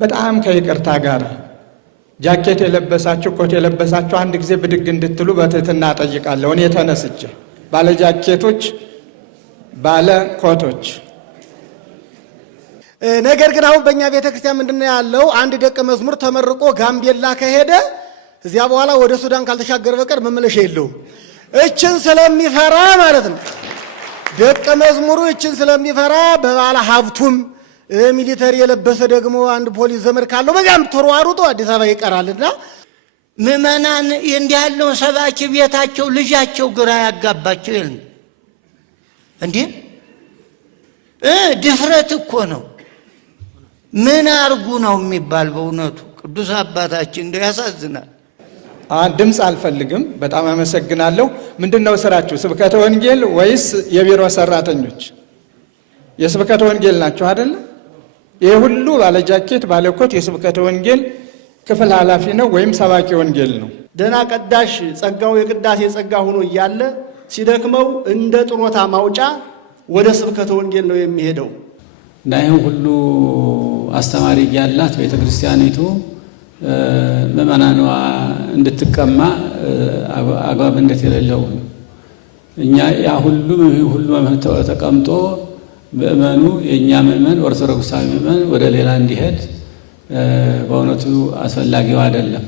በጣም ከይቅርታ ጋር ጃኬት የለበሳችሁ ኮት የለበሳችሁ አንድ ጊዜ ብድግ እንድትሉ በትህትና ጠይቃለሁ። እኔ ተነስቼ ባለ ጃኬቶች ባለ ኮቶች። ነገር ግን አሁን በእኛ ቤተክርስቲያን ምንድነው ያለው? አንድ ደቀ መዝሙር ተመርቆ ጋምቤላ ከሄደ እዚያ በኋላ ወደ ሱዳን ካልተሻገረ በቀር መመለሻ የለውም። እችን ስለሚፈራ ማለት ነው። ደቀ መዝሙሩ እችን ስለሚፈራ በባለ ሀብቱም ሚሊተሪ የለበሰ ደግሞ አንድ ፖሊስ ዘመድ ካለው በጋም ተሯሩጦ አዲስ አበባ ይቀራልና ምእመናን እንዲህ ያለው ሰባኪ ቤታቸው ልጃቸው ግራ ያጋባቸው ይል እንዴ! ድፍረት እኮ ነው። ምን አርጉ ነው የሚባል? በእውነቱ ቅዱስ አባታችን እንደው ያሳዝናል። ድምፅ አልፈልግም። በጣም አመሰግናለሁ። ምንድነው ስራችሁ? ስብከተ ወንጌል ወይስ የቢሮ ሰራተኞች? የስብከተ ወንጌል ናችሁ አይደል? ይሄ ሁሉ ባለ ጃኬት ባለ ኮት የስብከተ ወንጌል ክፍል ኃላፊ ነው ወይም ሰባኪ ወንጌል ነው። ደና ቀዳሽ ጸጋው የቅዳሴ ጸጋ ሆኖ እያለ ሲደክመው እንደ ጥሮታ ማውጫ ወደ ስብከተ ወንጌል ነው የሚሄደው። ዳይም ሁሉ አስተማሪ ያላት ቤተክርስቲያኒቱ ምእመናኗ እንድትቀማ አግባብነት የሌለው እኛ ያ ሁሉ ተቀምጦ ምእመኑ የኛ ምእመን ኦርቶዶክሳዊ ምእመን ወደ ሌላ እንዲሄድ በእውነቱ አስፈላጊው አይደለም።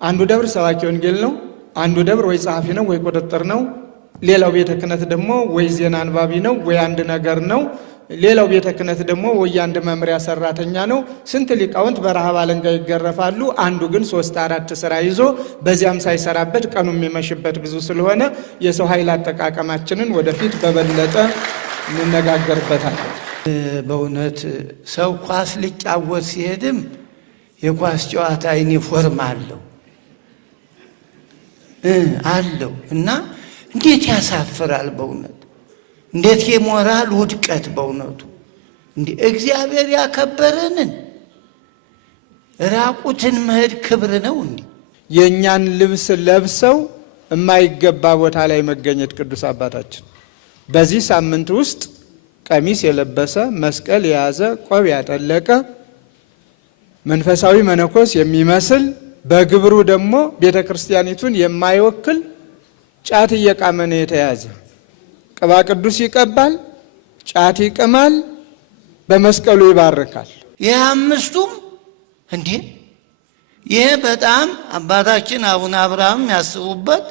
አንዱ ደብር ሰባኪ ወንጌል ነው፣ አንዱ ደብር ወይ ጸሐፊ ነው ወይ ቁጥጥር ነው፣ ሌላው ቤተ ክህነት ደግሞ ወይ ዜና አንባቢ ነው ወይ አንድ ነገር ነው፣ ሌላው ቤተ ክህነት ደግሞ ወይ አንድ መምሪያ ሰራተኛ ነው። ስንት ሊቃውንት በረሃብ አለንጋ ይገረፋሉ። አንዱ ግን 3-4 ስራ ይዞ በዚያም ሳይሰራበት ቀኑ የሚመሽበት ብዙ ስለሆነ የሰው ኃይል አጠቃቀማችንን ወደፊት በበለጠ እንነጋገርበታለን። በእውነት ሰው ኳስ ሊጫወት ሲሄድም የኳስ ጨዋታ ዩኒፎርም አለው እና እንዴት ያሳፍራል በእውነት እንዴት የሞራል ውድቀት በእውነቱ እንዴ! እግዚአብሔር ያከበረንን ራቁትን መሄድ ክብር ነው እንዴ? የኛን ልብስ ለብሰው የማይገባ ቦታ ላይ መገኘት ቅዱስ አባታችን በዚህ ሳምንት ውስጥ ቀሚስ የለበሰ መስቀል የያዘ ቆብ ያጠለቀ መንፈሳዊ መነኮስ የሚመስል በግብሩ ደግሞ ቤተክርስቲያኒቱን የማይወክል ጫት እየቃመ ነው የተያዘ። ቅባ ቅዱስ ይቀባል፣ ጫት ይቅማል፣ በመስቀሉ ይባርካል። ይህ አምስቱም እንዴ! ይህ በጣም አባታችን አቡነ አብርሃም ያስቡበት።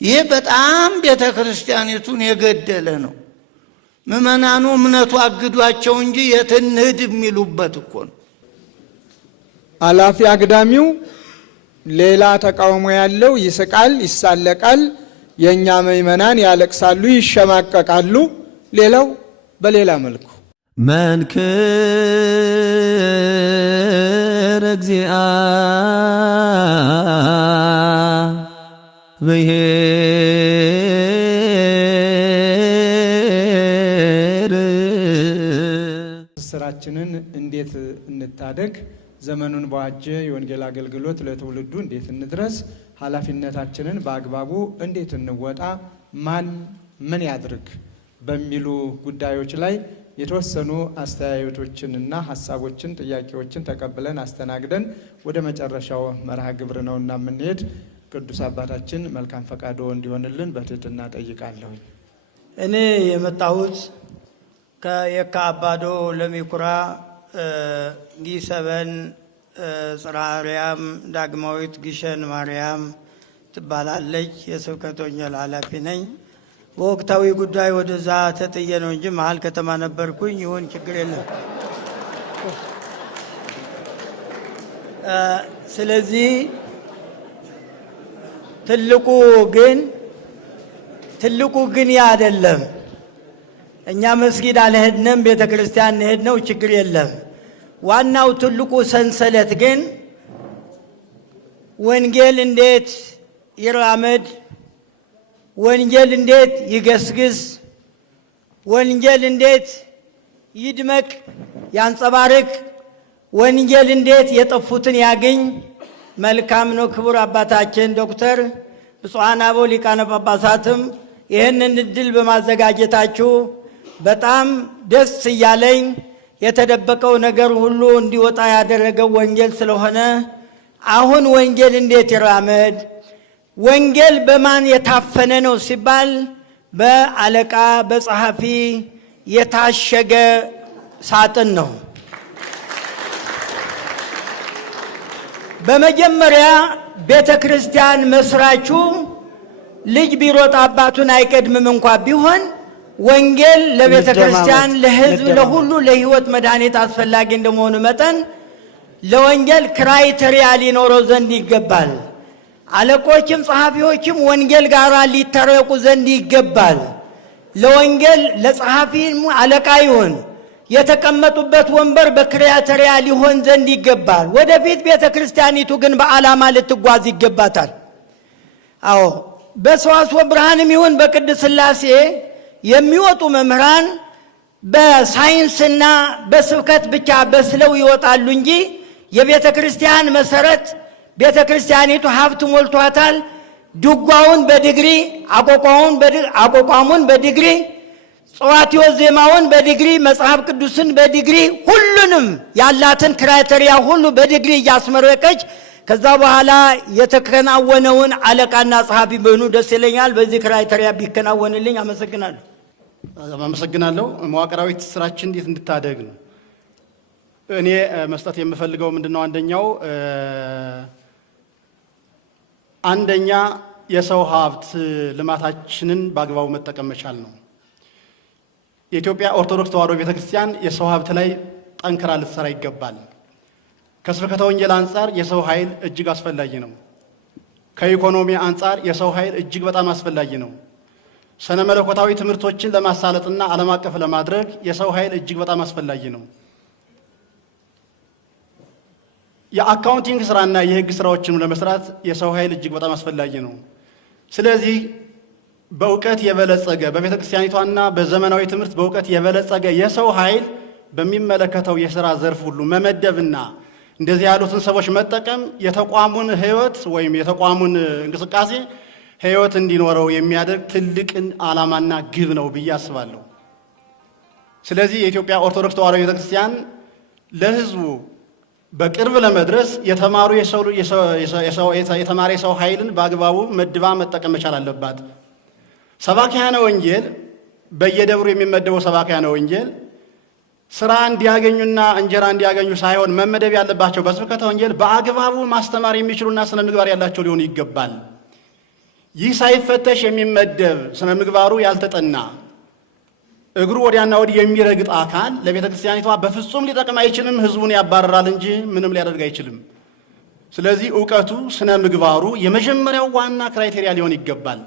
ይህ በጣም ቤተክርስቲያኒቱን የገደለ ነው። ምእመናኑ እምነቱ አግዷቸው እንጂ የትንህድ የሚሉበት እኮ ነው። አላፊ አግዳሚው ሌላ ተቃውሞ ያለው ይስቃል፣ ይሳለቃል። የኛ ምእመናን ያለቅሳሉ፣ ይሸማቀቃሉ። ሌላው በሌላ መልኩ መንክር እግዚአ ብሔር ስራችንን እንዴት እንታደግ? ዘመኑን በዋጀ የወንጌል አገልግሎት ለትውልዱ እንዴት እንድረስ? ኃላፊነታችንን በአግባቡ እንዴት እንወጣ? ማን ምን ያድርግ? በሚሉ ጉዳዮች ላይ የተወሰኑ አስተያየቶችንና ሐሳቦችን ጥያቄዎችን ተቀብለን አስተናግደን ወደ መጨረሻው መርሃ ግብር ነውና የምንሄድ። ቅዱስ አባታችን መልካም ፈቃዶ እንዲሆንልን በትህትና ጠይቃለሁ። እኔ የመጣሁት ከየካ አባዶ ለሚኩራ ጊሰበን ጽርሐ አርያም ዳግማዊት ግሸን ማርያም ትባላለች። የስብከተ ወንጌል ኃላፊ ነኝ። በወቅታዊ ጉዳይ ወደዛ ተጥዬ ነው እንጂ መሀል ከተማ ነበርኩኝ። ይሁን ችግር የለም። ስለዚህ ትልቁ ግን ያ አይደለም። እኛ መስጊድ አልሄድንም፣ ቤተ ክርስቲያን ሄድ ነው፣ ችግር የለም። ዋናው ትልቁ ሰንሰለት ግን ወንጌል እንዴት ይራመድ፣ ወንጌል እንዴት ይገስግስ፣ ወንጌል እንዴት ይድመቅ ያንጸባርቅ፣ ወንጌል እንዴት የጠፉትን ያገኝ። መልካም ነው። ክቡር አባታችን ዶክተር ብፁዓን አበው ሊቃነ ጳጳሳትም ይህንን እድል በማዘጋጀታችሁ በጣም ደስ እያለኝ የተደበቀው ነገር ሁሉ እንዲወጣ ያደረገው ወንጌል ስለሆነ አሁን ወንጌል እንዴት ይራመድ? ወንጌል በማን የታፈነ ነው ሲባል በአለቃ በጸሐፊ የታሸገ ሳጥን ነው። በመጀመሪያ ቤተ ክርስቲያን መስራቹ ልጅ ቢሮጥ አባቱን አይቀድምም እንኳ ቢሆን ወንጌል ለቤተ ክርስቲያን ለሕዝብ ለሁሉ ለሕይወት መድኃኒት አስፈላጊ እንደመሆኑ መጠን ለወንጌል ክራይቴሪያ ሊኖረው ዘንድ ይገባል። አለቆችም ጸሐፊዎችም ወንጌል ጋር ሊታረቁ ዘንድ ይገባል። ለወንጌል ለጸሐፊም አለቃ ይሁን የተቀመጡበት ወንበር በክራይቴሪያ ሊሆን ዘንድ ይገባል። ወደፊት ቤተ ክርስቲያኒቱ ግን በዓላማ ልትጓዝ ይገባታል። አዎ በሰዋስወ ብርሃንም ይሁን በቅድስት ሥላሴ የሚወጡ መምህራን በሳይንስና በስብከት ብቻ በስለው ይወጣሉ እንጂ የቤተ ክርስቲያን መሰረት ቤተ ክርስቲያኒቱ ሀብት ሞልቷታል። ድጓውን በዲግሪ አቋቋሙን በዲግሪ ጸዋትወ ዜማውን በዲግሪ መጽሐፍ ቅዱስን በዲግሪ ሁሉንም ያላትን ክራይቴሪያ ሁሉ በዲግሪ እያስመረቀች ከዛ በኋላ የተከናወነውን አለቃና ጸሐፊ በሆኑ ደስ ይለኛል። በዚህ ክራይቴሪያ ቢከናወንልኝ አመሰግናለሁ። አመሰግናለሁ። መዋቅራዊት ስራችን እንዴት እንድታደግ ነው እኔ መስጠት የምፈልገው ምንድነው? አንደኛ የሰው ሀብት ልማታችንን በአግባቡ መጠቀም መቻል ነው። የኢትዮጵያ ኦርቶዶክስ ተዋሕዶ ቤተክርስቲያን የሰው ሀብት ላይ ጠንክራ ልትሰራ ይገባል። ከስብከተ ወንጌል አንጻር የሰው ኃይል እጅግ አስፈላጊ ነው። ከኢኮኖሚ አንጻር የሰው ኃይል እጅግ በጣም አስፈላጊ ነው። ስነ መለኮታዊ ትምህርቶችን ለማሳለጥና ዓለም አቀፍ ለማድረግ የሰው ኃይል እጅግ በጣም አስፈላጊ ነው። የአካውንቲንግ ስራና የህግ ስራዎችን ለመስራት የሰው ኃይል እጅግ በጣም አስፈላጊ ነው። ስለዚህ በእውቀት የበለጸገ በቤተ ክርስቲያኒቷና በዘመናዊ ትምህርት በእውቀት የበለጸገ የሰው ኃይል በሚመለከተው የሥራ ዘርፍ ሁሉ መመደብና እንደዚህ ያሉትን ሰዎች መጠቀም የተቋሙን ህይወት ወይም የተቋሙን እንቅስቃሴ ህይወት እንዲኖረው የሚያደርግ ትልቅን ዓላማና ግብ ነው ብዬ አስባለሁ። ስለዚህ የኢትዮጵያ ኦርቶዶክስ ተዋሕዶ ቤተክርስቲያን ለህዝቡ በቅርብ ለመድረስ የተማረ የሰው ኃይልን በአግባቡ መድባ መጠቀም መቻል አለባት። ሰባኪያነ ወንጌል በየደብሩ የሚመደቡ ሰባኪያነ ወንጌል ስራ እንዲያገኙና እንጀራ እንዲያገኙ ሳይሆን መመደብ ያለባቸው በስብከተ ወንጌል በአግባቡ ማስተማር የሚችሉና ስነ ምግባር ያላቸው ሊሆኑ ይገባል። ይህ ሳይፈተሽ የሚመደብ ስነ ምግባሩ ያልተጠና እግሩ ወዲያና ወዲህ የሚረግጥ አካል ለቤተ ክርስቲያኒቷ በፍጹም ሊጠቅም አይችልም። ህዝቡን ያባረራል እንጂ ምንም ሊያደርግ አይችልም። ስለዚህ ዕውቀቱ፣ ስነ ምግባሩ የመጀመሪያው ዋና ክራይቴሪያ ሊሆን ይገባል።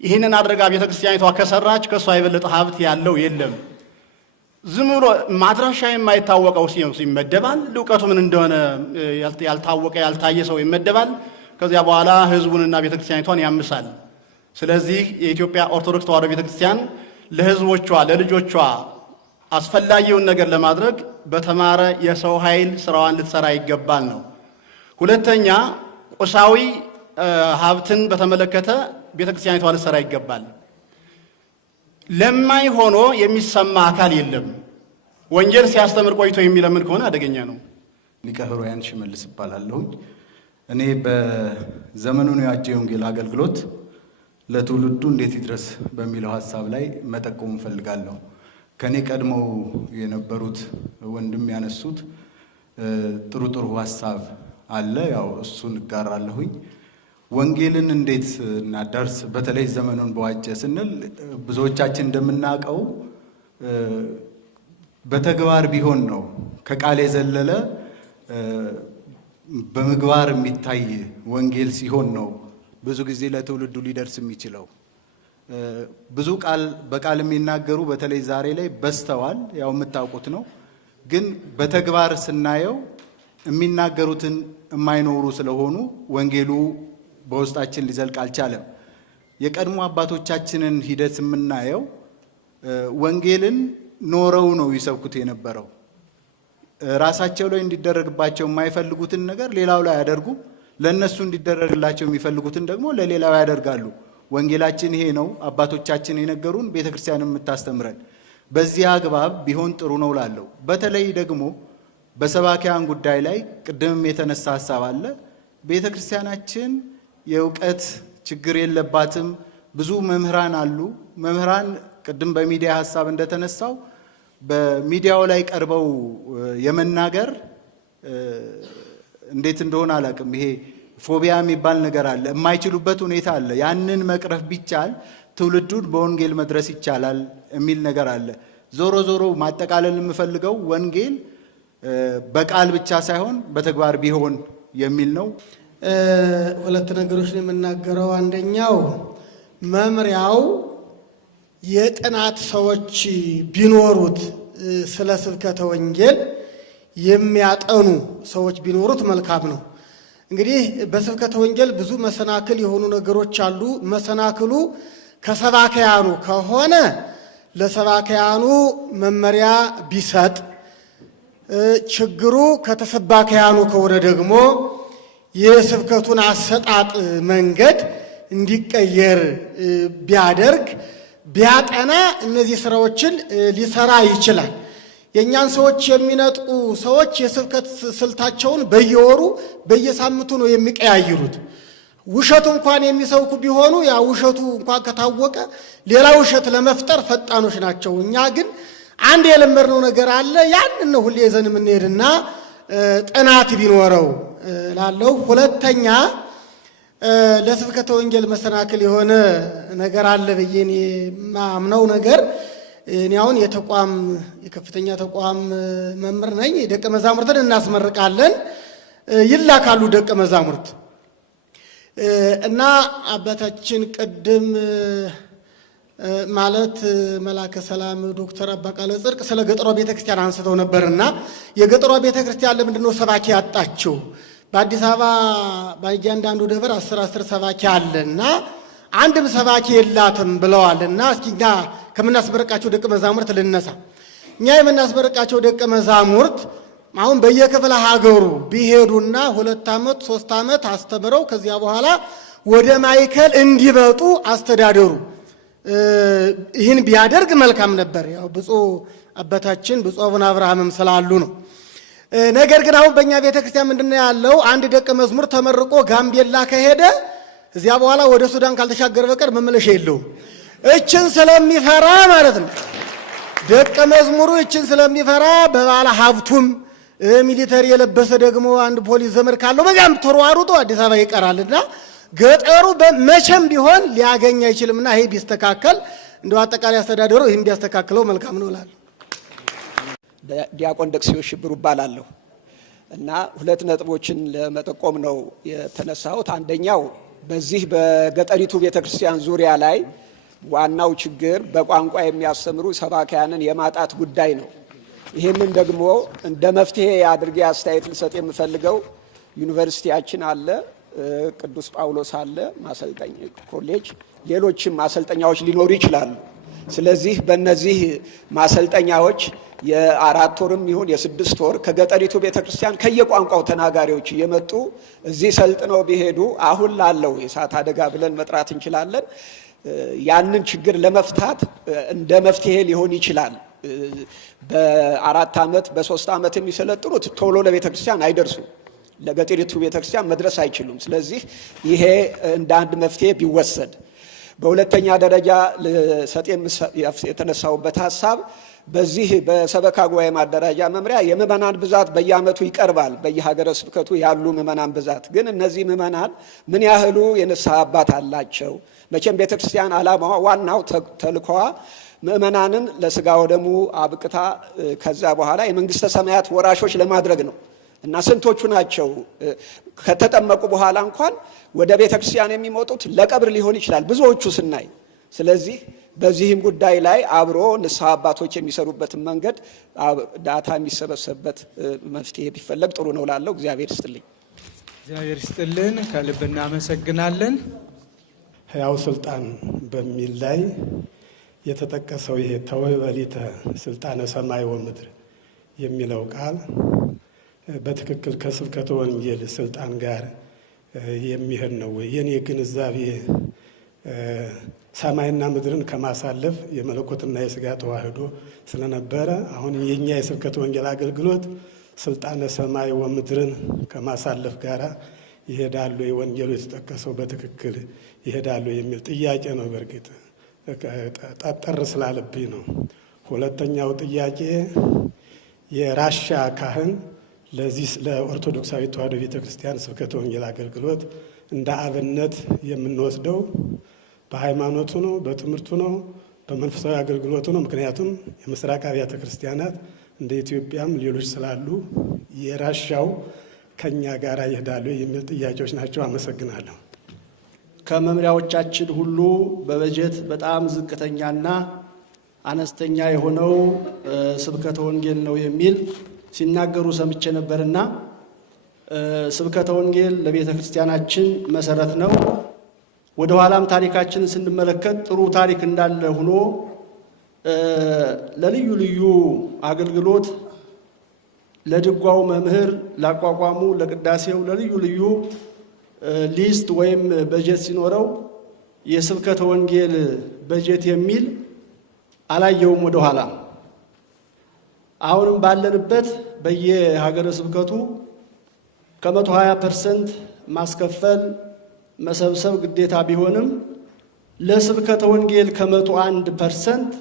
ይህንን አድርጋ ቤተ ክርስቲያኒቷ ከሰራች ከእሷ የበለጠ ሀብት ያለው የለም። ዝም ብሎ ማድራሻ የማይታወቀው ይመደባል። ዕውቀቱ ምን እንደሆነ ያልታወቀ ያልታየ ሰው ይመደባል። ከዚያ በኋላ ህዝቡንና ቤተ ክርስቲያኒቷን ያምሳል። ስለዚህ የኢትዮጵያ ኦርቶዶክስ ተዋሕዶ ቤተ ክርስቲያን ለህዝቦቿ ለልጆቿ አስፈላጊውን ነገር ለማድረግ በተማረ የሰው ኃይል ስራዋን ልትሰራ ይገባል ነው። ሁለተኛ ቁሳዊ ሀብትን በተመለከተ ቤተክርስቲያኒቷ ልትሰራ ይገባል። ለማይ ሆኖ የሚሰማ አካል የለም። ወንጌል ሲያስተምር ቆይቶ የሚለምን ከሆነ አደገኛ ነው። ሊቀ ኅሩያን ሽመልስ እባላለሁ። እኔ በዘመኑን የዋጀ የወንጌል አገልግሎት ለትውልዱ እንዴት ይድረስ በሚለው ሐሳብ ላይ መጠቆም እፈልጋለሁ። ከኔ ቀድመው የነበሩት ወንድም ያነሱት ጥሩ ሐሳብ አለ። ያው እሱን እጋራለሁኝ። ወንጌልን እንዴት እናዳርስ በተለይ ዘመኑን በዋጀ ስንል ብዙዎቻችን እንደምናውቀው በተግባር ቢሆን ነው። ከቃል የዘለለ በምግባር የሚታይ ወንጌል ሲሆን ነው ብዙ ጊዜ ለትውልዱ ሊደርስ የሚችለው። ብዙ በቃል የሚናገሩ በተለይ ዛሬ ላይ በዝተዋል። ያው የምታውቁት ነው። ግን በተግባር ስናየው የሚናገሩትን የማይኖሩ ስለሆኑ ወንጌሉ በውስጣችን ሊዘልቅ አልቻለም። የቀድሞ አባቶቻችንን ሂደት የምናየው ወንጌልን ኖረው ነው ይሰብኩት የነበረው። ራሳቸው ላይ እንዲደረግባቸው የማይፈልጉትን ነገር ሌላው ላይ ያደርጉ፣ ለነሱ እንዲደረግላቸው የሚፈልጉትን ደግሞ ለሌላው ያደርጋሉ። ወንጌላችን ይሄ ነው፣ አባቶቻችን የነገሩን፣ ቤተክርስቲያን የምታስተምረን። በዚህ አግባብ ቢሆን ጥሩ ነው ላለው። በተለይ ደግሞ በሰባኪያን ጉዳይ ላይ ቅድምም የተነሳ ሐሳብ አለ። ቤተ ክርስቲያናችን የእውቀት ችግር የለባትም። ብዙ መምህራን አሉ። መምህራን ቅድም በሚዲያ ሐሳብ እንደተነሳው በሚዲያው ላይ ቀርበው የመናገር እንዴት እንደሆነ አላውቅም። ይሄ ፎቢያ የሚባል ነገር አለ። የማይችሉበት ሁኔታ አለ። ያንን መቅረፍ ቢቻል ትውልዱን በወንጌል መድረስ ይቻላል የሚል ነገር አለ። ዞሮ ዞሮ ማጠቃለል የምፈልገው ወንጌል በቃል ብቻ ሳይሆን በተግባር ቢሆን የሚል ነው። ሁለት ነገሮች ነው የምናገረው። አንደኛው መምሪያው የጥናት ሰዎች ቢኖሩት ስለ ስብከተ ወንጌል የሚያጠኑ ሰዎች ቢኖሩት መልካም ነው። እንግዲህ በስብከተ ወንጌል ብዙ መሰናክል የሆኑ ነገሮች አሉ። መሰናክሉ ከሰባኪያኑ ከሆነ ለሰባኪያኑ መመሪያ ቢሰጥ፣ ችግሩ ከተሰባኪያኑ ከሆነ ደግሞ የስብከቱን አሰጣጥ መንገድ እንዲቀየር ቢያደርግ ቢያጠና እነዚህ ስራዎችን ሊሰራ ይችላል። የእኛን ሰዎች የሚነጥቁ ሰዎች የስብከት ስልታቸውን በየወሩ በየሳምንቱ ነው የሚቀያይሩት። ውሸቱ እንኳን የሚሰብኩ ቢሆኑ ያ ውሸቱ እንኳን ከታወቀ ሌላ ውሸት ለመፍጠር ፈጣኖች ናቸው። እኛ ግን አንድ የለመድነው ነገር አለ። ያንን ነው ሁሌ ይዘን የምንሄድና ጥናት ቢኖረው ላለው። ሁለተኛ ለስብከተ ወንጌል መሰናክል የሆነ ነገር አለ ብዬ እኔ የማምነው ነገር፣ እኔ አሁን የከፍተኛ ተቋም መምህር ነኝ። ደቀ መዛሙርትን እናስመርቃለን፣ ይላካሉ ደቀ መዛሙርት እና አባታችን ቅድም ማለት መላከ ሰላም ዶክተር አባቃለ ጽድቅ ስለ ገጠሯ ቤተክርስቲያን አንስተው ነበርና የገጠሯ ቤተክርስቲያን ለምንድነው ሰባኪ ያጣችው? በአዲስ አበባ በእያንዳንዱ ደብር 10 ሰባኪ አለና አንድም ሰባኪ የላትም ብለዋልና እስኪ እኛ ከምናስመረቃቸው ደቀ መዛሙርት ልነሳ። እኛ የምናስመረቃቸው ደቀ መዛሙርት አሁን በየክፍለ ሀገሩ ቢሄዱና 2 ዓመት 3 ዓመት አስተምረው ከዚያ በኋላ ወደ ማይከል እንዲመጡ አስተዳደሩ ይህን ቢያደርግ መልካም ነበር። ያው ብፁዕ አባታችን ብፁዕ አቡነ አብርሃምም ስላሉ ነው። ነገር ግን አሁን በእኛ ቤተክርስቲያን ምንድነው ያለው? አንድ ደቀ መዝሙር ተመርቆ ጋምቤላ ከሄደ እዚያ በኋላ ወደ ሱዳን ካልተሻገረ በቀር መመለሻ የለውም። እችን ስለሚፈራ ማለት ነው ደቀ መዝሙሩ እችን ስለሚፈራ በባለ ሀብቱም ሚሊተሪ የለበሰ ደግሞ አንድ ፖሊስ ዘመድ ካለው በዚያም ተሯሩጦ አዲስ አበባ ይቀራልና ገጠሩ መቼም ቢሆን ሊያገኝ አይችልምና ይሄ ቢስተካከል እንደው አጠቃላይ አስተዳደሩ ይሄን ቢያስተካክለው መልካም ነው እላለሁ። ዲያቆን ደቅሲዮስ ሽብሩ እባላለሁ እና 2 ነጥቦችን ለመጠቆም ነው የተነሳሁት። አንደኛው በዚህ በገጠሪቱ ቤተክርስቲያን ዙሪያ ላይ ዋናው ችግር በቋንቋ የሚያስተምሩ ሰባኪያንን የማጣት ጉዳይ ነው። ይህንን ደግሞ እንደ መፍትሄ አድርጌ አስተያየት ልሰጥ የምፈልገው ዩኒቨርሲቲያችን አለ፣ ቅዱስ ጳውሎስ አለ ማሰልጠኛ ኮሌጅ፣ ሌሎችም ማሰልጠኛዎች ሊኖሩ ይችላሉ። ስለዚህ በእነዚህ ማሰልጠኛዎች የ4 ወርም ይሁን የ6 ወር ከገጠሪቱ ቤተክርስቲያን ከየቋንቋው ተናጋሪዎች እየመጡ እዚህ ሰልጥነው ቢሄዱ አሁን ላለው የእሳት አደጋ ብለን መጥራት እንችላለን፣ ያንን ችግር ለመፍታት እንደ መፍትሄ ሊሆን ይችላል። በ4 ዓመት በ3 ዓመት የሚሰለጥኑት ቶሎ ለቤተክርስቲያን አይደርሱም፣ ለገጠሪቱ ቤተክርስቲያን መድረስ አይችሉም። ስለዚህ ይሄ እንደ አንድ መፍትሄ ቢወሰድ። በሁለተኛ ደረጃ ሰጤ የተነሳውበት ሐሳብ በዚህ በሰበካ ጉባኤ ማደራጃ መምሪያ የምእመናን ብዛት በየዓመቱ ይቀርባል፣ በየሀገረ ስብከቱ ያሉ ምእመናን ብዛት። ግን እነዚህ ምእመናን ምን ያህሉ የንስሐ አባት አላቸው? መቼም ቤተክርስቲያን ዓላማዋ ዋናው ተልኳዋ ምእመናንን ለስጋ ወደሙ አብቅታ ከዛ በኋላ የመንግስተ ሰማያት ወራሾች ለማድረግ ነው። እና ስንቶቹ ናቸው ከተጠመቁ በኋላ እንኳን ወደ ቤተክርስቲያን የሚመጡት? ለቀብር ሊሆን ይችላል ብዙዎቹ ስናይ። ስለዚህ በዚህም ጉዳይ ላይ አብሮ ንስሐ አባቶች የሚሰሩበትን መንገድ ዳታ የሚሰበሰብበት መፍትሄ ቢፈለግ ጥሩ ነው ላለው። እግዚአብሔር ይስጥልኝ። እግዚአብሔር ይስጥልን። ከልብ እናመሰግናለን። ሕያው ስልጣን በሚል ላይ የተጠቀሰው ይሄ ተወበሊተ ስልጣነ ሰማይ ወምድር የሚለው ቃል በትክክል ከስብከተ ወንጌል ስልጣን ጋር የሚሄድ ነው ወይ? የኔ ግንዛቤ ሰማይና ምድርን ከማሳለፍ የመለኮትና የሥጋ ተዋህዶ ስለነበረ አሁን የኛ የስብከተ ወንጌል አገልግሎት ስልጣነ ሰማይ ወምድርን ከማሳለፍ ጋራ ይሄዳሉ፣ የወንጌሉ የተጠቀሰው በትክክል ይሄዳሉ የሚል ጥያቄ ነው። በእርግጥ ጠጠር ስላለብኝ ነው። ሁለተኛው ጥያቄ የራሻ ካህን ለዚህ ለኦርቶዶክሳዊ ተዋህዶ ቤተክርስቲያን ስብከተ ወንጌል አገልግሎት እንደ አብነት የምንወስደው በሃይማኖቱ ነው፣ በትምህርቱ ነው፣ በመንፈሳዊ አገልግሎቱ ነው። ምክንያቱም የምስራቅ አብያተ ክርስቲያናት እንደ ኢትዮጵያም ሌሎች ስላሉ የራሻው ከኛ ጋር ይሄዳሉ የሚል ጥያቄዎች ናቸው። አመሰግናለሁ። ከመምሪያዎቻችን ሁሉ በበጀት በጣም ዝቅተኛና አነስተኛ የሆነው ስብከተ ወንጌል ነው የሚል ሲናገሩ ሰምቼ ነበርና ስብከተ ወንጌል ለቤተ ክርስቲያናችን መሰረት ነው። ወደ ኋላም ታሪካችንን ስንመለከት ጥሩ ታሪክ እንዳለ ሆኖ ለልዩ ልዩ አገልግሎት ለድጓው መምህር፣ ላቋቋሙ፣ ለቅዳሴው፣ ለልዩ ልዩ ሊስት ወይም በጀት ሲኖረው የስብከተ ወንጌል በጀት የሚል አላየውም ወደ ኋላ። አሁንም ባለንበት በየሀገረ ስብከቱ ከ120% ማስከፈል መሰብሰብ ግዴታ ቢሆንም ለስብከተ ወንጌል ከ101%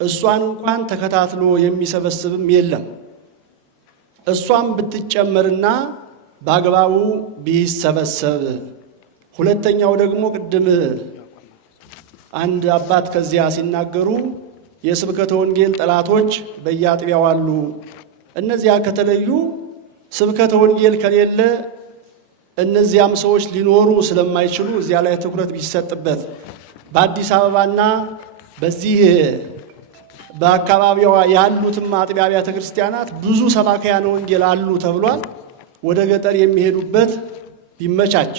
እሷን እንኳን ተከታትሎ የሚሰበስብም የለም። እሷም ብትጨመርና በአግባቡ ቢሰበሰብ። ሁለተኛው ደግሞ ቅድም አንድ አባት ከዚያ ሲናገሩ የስብከተ ወንጌል ጠላቶች በየአጥቢያው አሉ። እነዚያ ከተለዩ ስብከተ ወንጌል ከሌለ እነዚያም ሰዎች ሊኖሩ ስለማይችሉ እዚያ ላይ ትኩረት ቢሰጥበት። በአዲስ አበባና በዚህ በአካባቢዋ ያሉትም አጥቢያ አብያተ ክርስቲያናት ብዙ ሰባክያነ ወንጌል አሉ ተብሏል። ወደ ገጠር የሚሄዱበት ቢመቻች።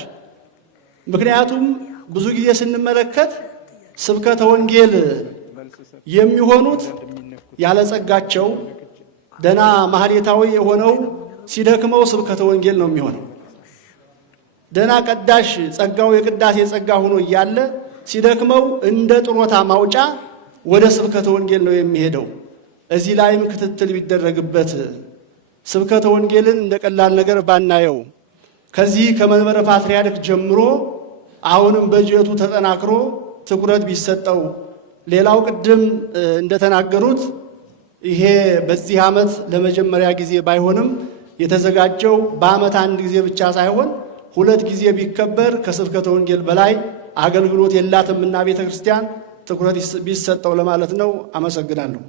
ምክንያቱም ብዙ ጊዜ ስንመለከት ስብከተ ወንጌል የሚሆኑት ያለጸጋቸው ደና ማህሌታዊ የሆነው ሲደክመው ስብከተ ወንጌል ነው የሚሆነው። ደና ቀዳሽ ጸጋው የቅዳሴ ጸጋ ሆኖ እያለ ሲደክመው እንደ ጥሮታ ማውጫ ወደ ስብከተ ወንጌል ነው የሚሄደው። እዚህ ላይም ክትትል ቢደረግበት ስብከተ ወንጌልን እንደ ቀላል ነገር ባናየው። ከዚህ ከመንበረ ፓትርያርክ ጀምሮ አሁንም በጀቱ ተጠናክሮ ትኩረት ቢሰጠው። ሌላው ቅድም እንደተናገሩት ይሄ በዚህ ዓመት ለመጀመሪያ ጊዜ ባይሆንም የተዘጋጀው በዓመት አንድ ጊዜ ብቻ ሳይሆን 2 ጊዜ ቢከበር ከስብከተ ወንጌል በላይ አገልግሎት የላትምና ቤተ ክርስቲያን ትኩረት ቢሰጠው ለማለት ነው። አመሰግናለሁ።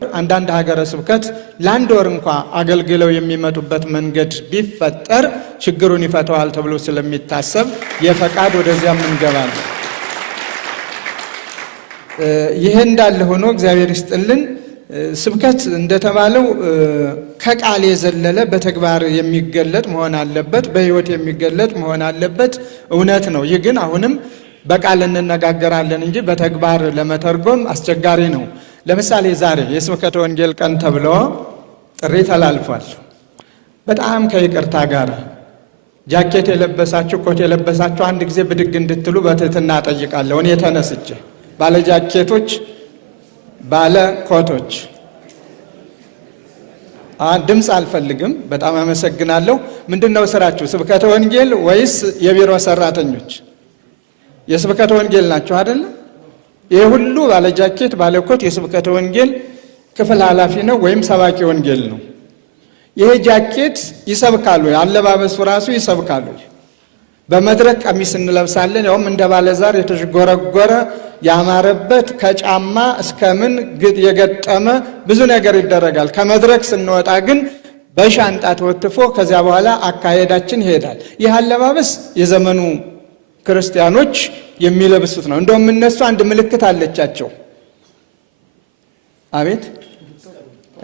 አንዳንድ ሀገረ ስብከት ለአንድ ወር እንኳ አገልግለው የሚመጡበት መንገድ ቢፈጠር ችግሩን ይፈታዋል ተብሎ ስለሚታሰብ የፈቃድ ወደዚያም እንገባለን። ይሄ እንዳለ ሆኖ እግዚአብሔር ይስጥልን። ስብከት እንደተባለው ከቃል የዘለለ በተግባር የሚገለጥ መሆን አለበት፣ በሕይወት የሚገለጥ መሆን አለበት። እውነት ነው። ይህ ግን አሁንም በቃል እንነጋገራለን እንጂ በተግባር ለመተርጎም አስቸጋሪ ነው። ለምሳሌ ዛሬ የስብከተ ወንጌል ቀን ተብሎ ጥሪ ተላልፏል። በጣም ከይቅርታ ጋር ጃኬት የለበሳችሁ ኮት የለበሳችሁ አንድ ጊዜ ብድግ እንድትሉ በትህትና ጠይቃለሁ። እኔ ተነስቼ ባለ ጃኬቶች ባለ ኮቶች ድምፅ አልፈልግም። በጣም አመሰግናለሁ። ምንድነው ስራችሁ? ስብከተ ወንጌል ወይስ የቢሮ ሰራተኞች? የስብከተ ወንጌል ናቸው አይደል? ይሄ ሁሉ ባለ ጃኬት ባለ ኮት የስብከተ ወንጌል ክፍል ኃላፊ ነው ወይም ሰባኪ ወንጌል ነው። ይሄ ጃኬት ይሰብካሉ፣ አለባበሱ ራሱ ይሰብካሉ። በመድረክ ቀሚስ እንለብሳለን፣ ያውም እንደ ባለዛር የተጎረጎረ ያማረበት ከጫማ እስከ ምን የገጠመ ብዙ ነገር ይደረጋል። ከመድረክ ስንወጣ ግን በሻንጣ ተወትፎ ከዚያ በኋላ አካሄዳችን ይሄዳል። ይህ አለባበስ የዘመኑ ክርስቲያኖች የሚለብሱት ነው። እንደውም እነሱ አንድ ምልክት አለቻቸው። አቤት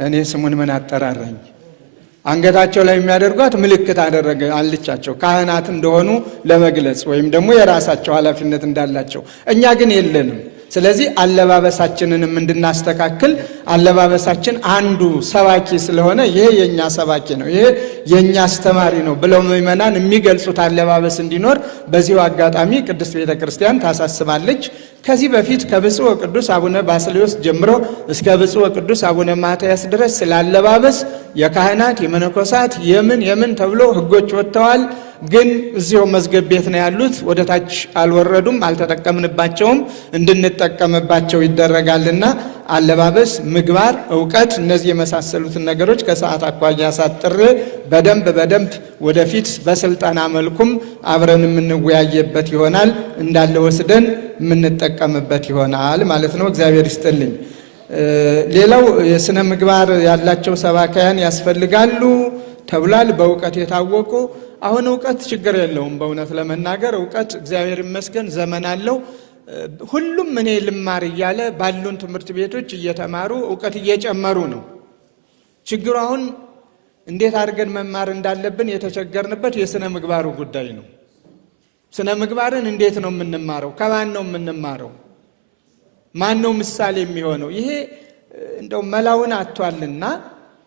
እኔ ስሙን ምን አጠራረኝ። አንገታቸው ላይ የሚያደርጓት ምልክት አለቻቸው፣ ካህናት እንደሆኑ ለመግለጽ ወይም ደግሞ የራሳቸው ኃላፊነት እንዳላቸው። እኛ ግን የለንም። ስለዚህ አለባበሳችንንም እንድናስተካክል አለባበሳችን አንዱ ሰባኪ ስለሆነ ይሄ የኛ ሰባኪ ነው፣ ይሄ የኛ አስተማሪ ነው ብለው ምእመናን የሚገልጹት አለባበስ እንዲኖር በዚሁ አጋጣሚ ቅድስት ቤተ ክርስቲያን ታሳስባለች። ከዚህ በፊት ከብፁዕ ወቅዱስ አቡነ ባስልዮስ ጀምሮ እስከ ብፁዕ ወቅዱስ አቡነ ማትያስ ድረስ ስላለባበስ የካህናት የመነኮሳት የምን ተብሎ ሕጎች ወጥተዋል። ግን እዚሁ መዝገብ ቤት ነው ያሉት፣ ወደ ታች አልወረዱም፣ አልተጠቀምንባቸውም። እንድንጠቀምባቸው ይደረጋልና አለባበስ፣ ምግባር፣ ዕውቀት እነዚህ የመሳሰሉትን ነገሮች ከሰዓት አኳያ ሳጥሬ በደንብ ወደፊት በስልጠና መልኩም አብረን የምንወያየበት ይሆናል። እንዳለ ወስደን የምንጠቀምበት ይሆናል ማለት ነው። እግዚአብሔር ይስጥልኝ። ሌላው የሥነ ምግባር ያላቸው ሰባካያን ያስፈልጋሉ ተብሏል። በእውቀት የታወቁ አሁን እውቀት ችግር የለውም። በእውነት ለመናገር እውቀት እግዚአብሔር ይመስገን ዘመን አለው። ሁሉም እኔ ልማር እያለ ባሉን ትምህርት ቤቶች እየተማሩ እውቀት እየጨመሩ ነው። ችግሩ አሁን እንዴት አድርገን መማር እንዳለብን የተቸገርንበት የሥነ ምግባሩ ጉዳይ ነው። ሥነ ምግባርን እንዴት ነው የምንማረው? ከማን ነው የምንማረው? ማን ነው ምሳሌ የሚሆነው? ይሄ እንደው መላውን አጥቷልና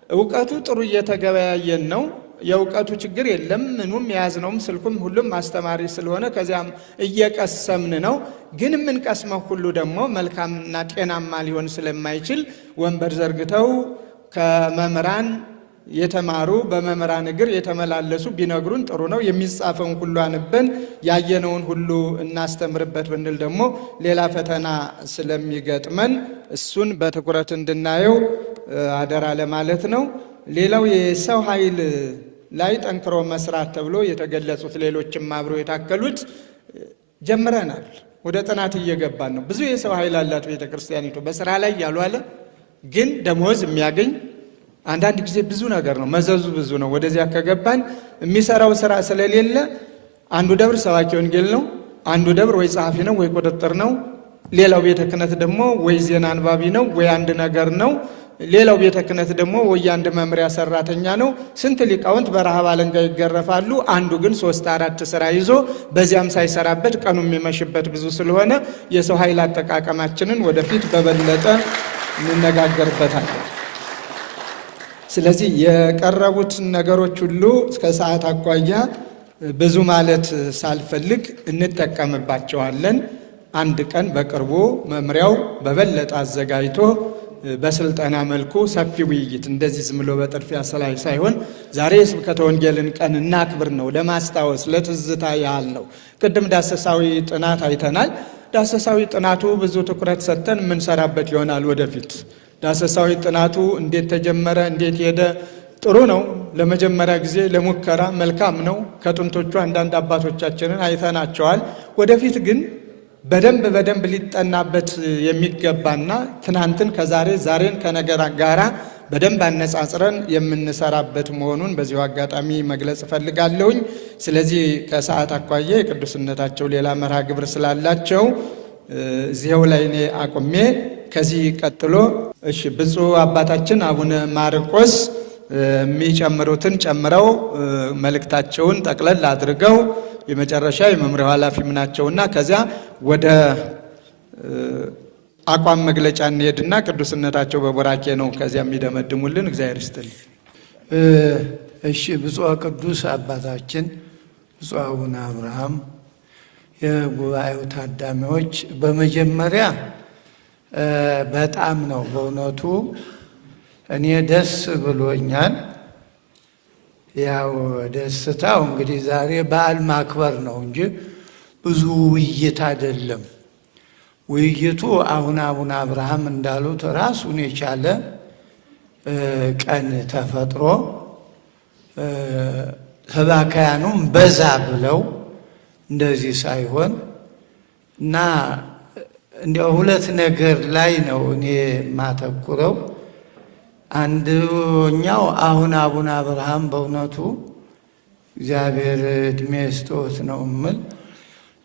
እውቀቱ ጥሩ እየተገበያየን ነው። የእውቀቱ ችግር የለም። ምኑም የያዝነውም ስልኩም ሁሉም አስተማሪ ስለሆነ ከዚያም እየቀሰምን ነው። ግን የምንቀስመው ሁሉ ደግሞ መልካምና ጤናማ ሊሆን ስለማይችል ወንበር ዘርግተው ከመምህራን የተማሩ በመምህራን እግር የተመላለሱ ቢነግሩን ጥሩ ነው። የሚጻፈውን ሁሉ አንበን ያየነውን ሁሉ እናስተምርበት ብንል ደግሞ ሌላ ፈተና ስለሚገጥመን እሱን በትኩረት እንድናየው አደራ ለማለት ነው። ሌላው የሰው ኃይል ላይ ጠንክሮ መስራት ተብሎ የተገለጹት ሌሎችም አብሮ የታከሉት ጀምረናል። ወደ ጥናት እየገባን ነው። ብዙ የሰው ኃይል አላት ቤተ ክርስቲያኒቱ በስራ ላይ ያልዋለ ግን ደሞዝ የሚያገኝ አንዳንድ ጊዜ ብዙ ነገር ነው፣ መዘዙ ብዙ ነው። ወደዚያ ከገባን የሚሰራው ስራ ስለሌለ አንዱ ደብር ሰባኪ ወንጌል ነው፣ አንዱ ደብር ወይ ጸሐፊ ነው ወይ ቁጥጥር ነው፣ ሌላው ቤተ ክህነት ደግሞ ወይ ዜና አንባቢ ነው ወይ አንድ ነገር ነው፣ ሌላው ቤተ ክህነት ደግሞ ወይ አንድ መምሪያ ሰራተኛ ነው። ስንት ሊቃውንት በረሃብ አለንጋ ይገረፋሉ። አንዱ ግን 3-4 ስራ ይዞ በዚያም ሳይሰራበት ቀኑ የሚመሽበት ብዙ ስለሆነ የሰው ኃይል አጠቃቀማችንን ወደፊት በበለጠ እንነጋገርበታለን። ስለዚህ የቀረቡት ነገሮች ሁሉ እስከ ሰዓት አኳያ ብዙ ማለት ሳልፈልግ እንጠቀምባቸዋለን። አንድ ቀን በቅርቡ መምሪያው በበለጠ አዘጋጅቶ በስልጠና መልኩ ሰፊ ውይይት እንደዚህ ዝም ብሎ በጥድፊያ ላይ ሳይሆን ዛሬ የስብከተ ወንጌልን ቀን እናክብር ነው፣ ለማስታወስ ለትዝታ ያህል ነው። ቅድም ዳሰሳዊ ጥናት አይተናል። ዳሰሳዊ ጥናቱ ብዙ ትኩረት ሰጥተን የምንሰራበት ይሆናል ወደፊት። ዳሰሳዊ ጥናቱ እንዴት ተጀመረ፣ እንዴት ሄደ? ጥሩ ነው። ለመጀመሪያ ጊዜ ለሙከራ መልካም ነው። ከጥንቶቹ አንዳንድ አባቶቻችንን አይተናቸዋል። ወደፊት ግን በደንብ ሊጠናበት የሚገባና ትናንትን ከዛሬ ዛሬን ከነገር ጋራ በደንብ አነጻጽረን የምንሰራበት መሆኑን በዚሁ አጋጣሚ መግለጽ እፈልጋለሁኝ። ስለዚህ ከሰዓት አኳያ የቅዱስነታቸው ሌላ መርሃ ግብር ስላላቸው እዚያው ላይ እኔ አቁሜ ከዚህ ቀጥሎ ብፁዕ አባታችን አቡነ ማርቆስ የሚጨምሩትን ጨምረው መልእክታቸውን ጠቅለል አድርገው የመጨረሻ የመምሪያው ኃላፊም ናቸውና ከዚያ ወደ አቋም መግለጫ እንሄድና ቅዱስነታቸው በቡራኬ ነው ከዚያ የሚደመድሙልን። እግዚአብሔር ይስጥልኝ። እሺ፣ ብፁዕ ቅዱስ አባታችን ብፁዕ አቡነ አብርሃም፣ የጉባኤው ታዳሚዎች፣ በመጀመሪያ በጣም ነው በእውነቱ እኔ ደስ ብሎኛል። ያው ደስታው እንግዲህ ዛሬ በዓል ማክበር ነው እንጂ ብዙ ውይይት አይደለም። ውይይቱ አሁን አቡነ አብርሃም እንዳሉት ራሱን የቻለ ቀን ተፈጥሮ ሰባካያኑም በዛ ብለው እንደዚህ ሳይሆን እና እንዲያው ሁለት ነገር ላይ ነው እኔ ማተኩረው። አንደኛው አሁን አቡነ አብርሃም በእውነቱ እግዚአብሔር እድሜ ስጦት ነው የምል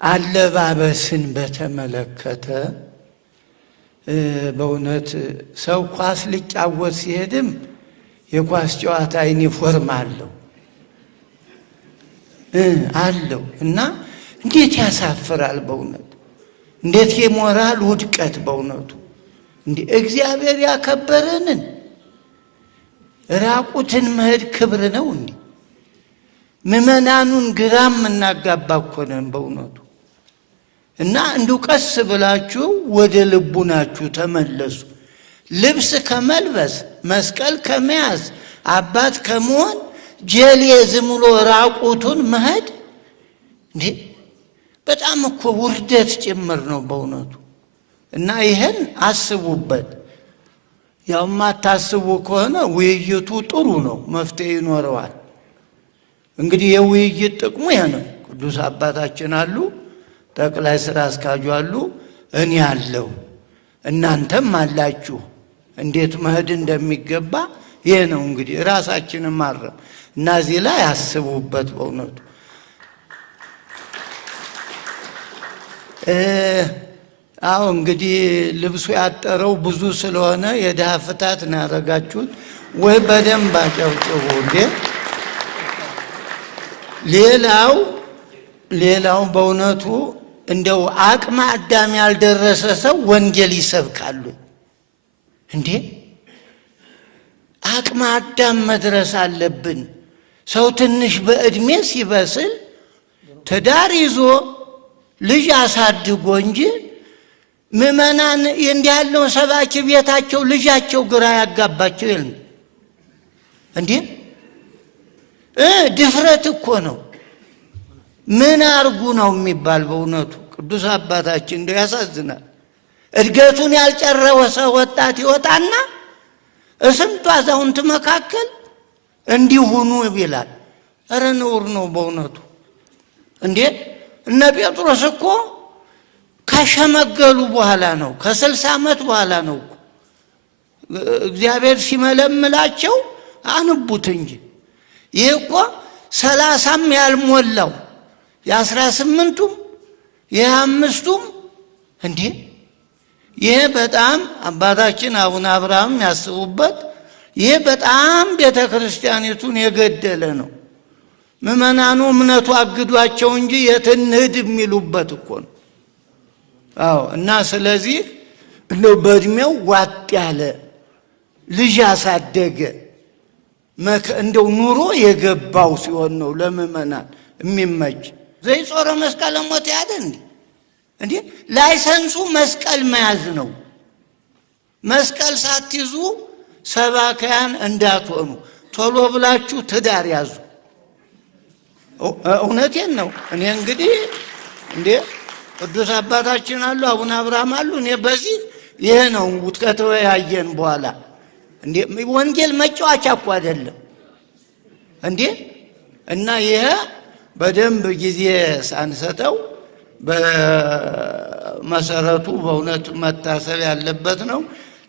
አለባበስን በተመለከተ በእውነት ሰው ኳስ ሊጫወት ሲሄድም የኳስ ጨዋታ ዩኒፎርም አለው እና እንዴት ያሳፍራል በእውነት እንዴት የሞራል ውድቀት በእውነቱ! እንዴ እግዚአብሔር ያከበረንን ራቁትን መሄድ ክብር ነው እንዴ? ምእመናኑን ግራም እናጋባ እኮ ነን በእውነቱ። እና እንዲሁ ቀስ ብላችሁ ወደ ልቡናችሁ ተመለሱ። ልብስ ከመልበስ መስቀል ከመያዝ አባት ከመሆን ጀሌ ዝም ብሎ ራቁቱን መሄድ እንዴ በጣም እኮ ውርደት ጭምር ነው በእውነቱ። እና ይሄን አስቡበት። ያው ማታስቡ ከሆነ ውይይቱ ጥሩ ነው፣ መፍትሄ ይኖረዋል። እንግዲህ የውይይት ጥቅሙ ይሄ ነው። ቅዱስ አባታችን አሉ፣ ጠቅላይ ስራ አስኪያጁ አሉ፣ እኔ አለው፣ እናንተም አላችሁ። እንዴት መሄድ እንደሚገባ ይሄ ነው እንግዲህ ራሳችንን ማረም እና እዚህ ላይ አስቡበት በእውነቱ። አዎ እንግዲህ ልብሱ ያጠረው ብዙ ስለሆነ የድሃ ፍታት ነው ያደረጋችሁት ወይ? በደንብ አጨብጭቡ እንዴ! ሌላው በእውነቱ እንደው አቅመ አዳም ያልደረሰ ሰው ወንጌል ይሰብካሉ እንዴ? አቅመ አዳም መድረስ አለብን። ሰው ትንሽ በእድሜ ሲበስል ትዳር ይዞ ልጅ አሳድጎ እንጂ ምእመናን እንዲህ ያለው ሰባኪ ቤታቸው ልጃቸው ግራ ያጋባቸው የለም እንዴ? ድፍረት እኮ ነው። ምን አርጉ ነው የሚባል በእውነቱ። ቅዱስ አባታችን እንደው ያሳዝናል። እድገቱን ያልጨረሰ ወጣት ይወጣና እስንቱ አዛውንት መካከል እንዲሁኑ ይላል። ኧረ ነውር ነው በእውነቱ እንዴ! እነ ጴጥሮስ እኮ ከሸመገሉ በኋላ ነው፣ ከ60 ዓመት በኋላ ነው እግዚአብሔር ሲመለምላቸው አንቡት እንጂ። ይህ እኮ 30ም ያልሞላው የ18ቱም የ5ቱም እንዴ! ይህ በጣም አባታችን አቡነ አብርሃም ያስቡበት። ይህ በጣም ቤተ ክርስቲያኒቱን የገደለ ነው። ምእመናኑ እምነቱ አግዷቸው እንጂ የትንህድ የሚሉበት እኮ ነው። አዎ እና ስለዚህ እንደው በእድሜው ዋጥ ያለ ልጅ ያሳደገ እንደው ኑሮ የገባው ሲሆን ነው ለምእመናን የሚመች። ዘይጾረ መስቀል ሞት ያደ እንዴ ላይሰንሱ መስቀል መያዝ ነው። መስቀል ሳትይዙ ሰባካያን እንዳትሆኑ ቶሎ ብላችሁ ትዳር ያዙ። እውነቴን ነው። እኔ እንግዲህ እንዴ ቅዱስ አባታችን አሉ፣ አቡነ አብርሃም አሉ። እኔ በዚህ ይሄ ነው ከተወያየን በኋላ እንዴ ወንጌል መጫወቻ እኮ አይደለም እንዴ። እና ይሄ በደንብ ጊዜ ሳንሰጠው በመሰረቱ በእውነት መታሰብ ያለበት ነው።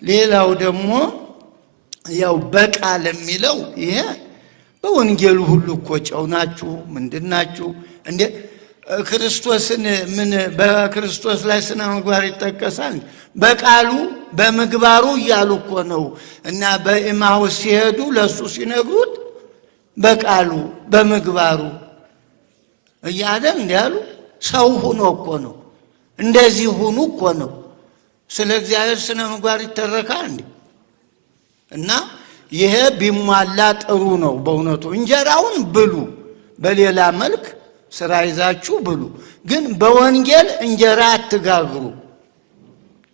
ሌላው ደግሞ ያው በቃል የሚለው ይሄ በወንጌሉ ሁሉ እኮ ጨው ናችሁ ምንድናችሁ እንዴ? ክርስቶስን ምን በክርስቶስ ላይ ስነ ምግባር ይጠቀሳል? በቃሉ በምግባሩ እያሉ እኮ ነው። እና በኤማሁስ ሲሄዱ ለሱ ሲነግሩት በቃሉ በምግባሩ እያለ እንዲያሉ ሰው ሆኖ እኮ ነው። እንደዚህ ሆኖ እኮ ነው። ስለ እግዚአብሔር ስነ ምግባር ይተረካል እንዴ? እና ይሄ ቢሟላ ጥሩ ነው በእውነቱ። እንጀራውን ብሉ፣ በሌላ መልክ ስራ ይዛችሁ ብሉ፣ ግን በወንጌል እንጀራ አትጋግሩ።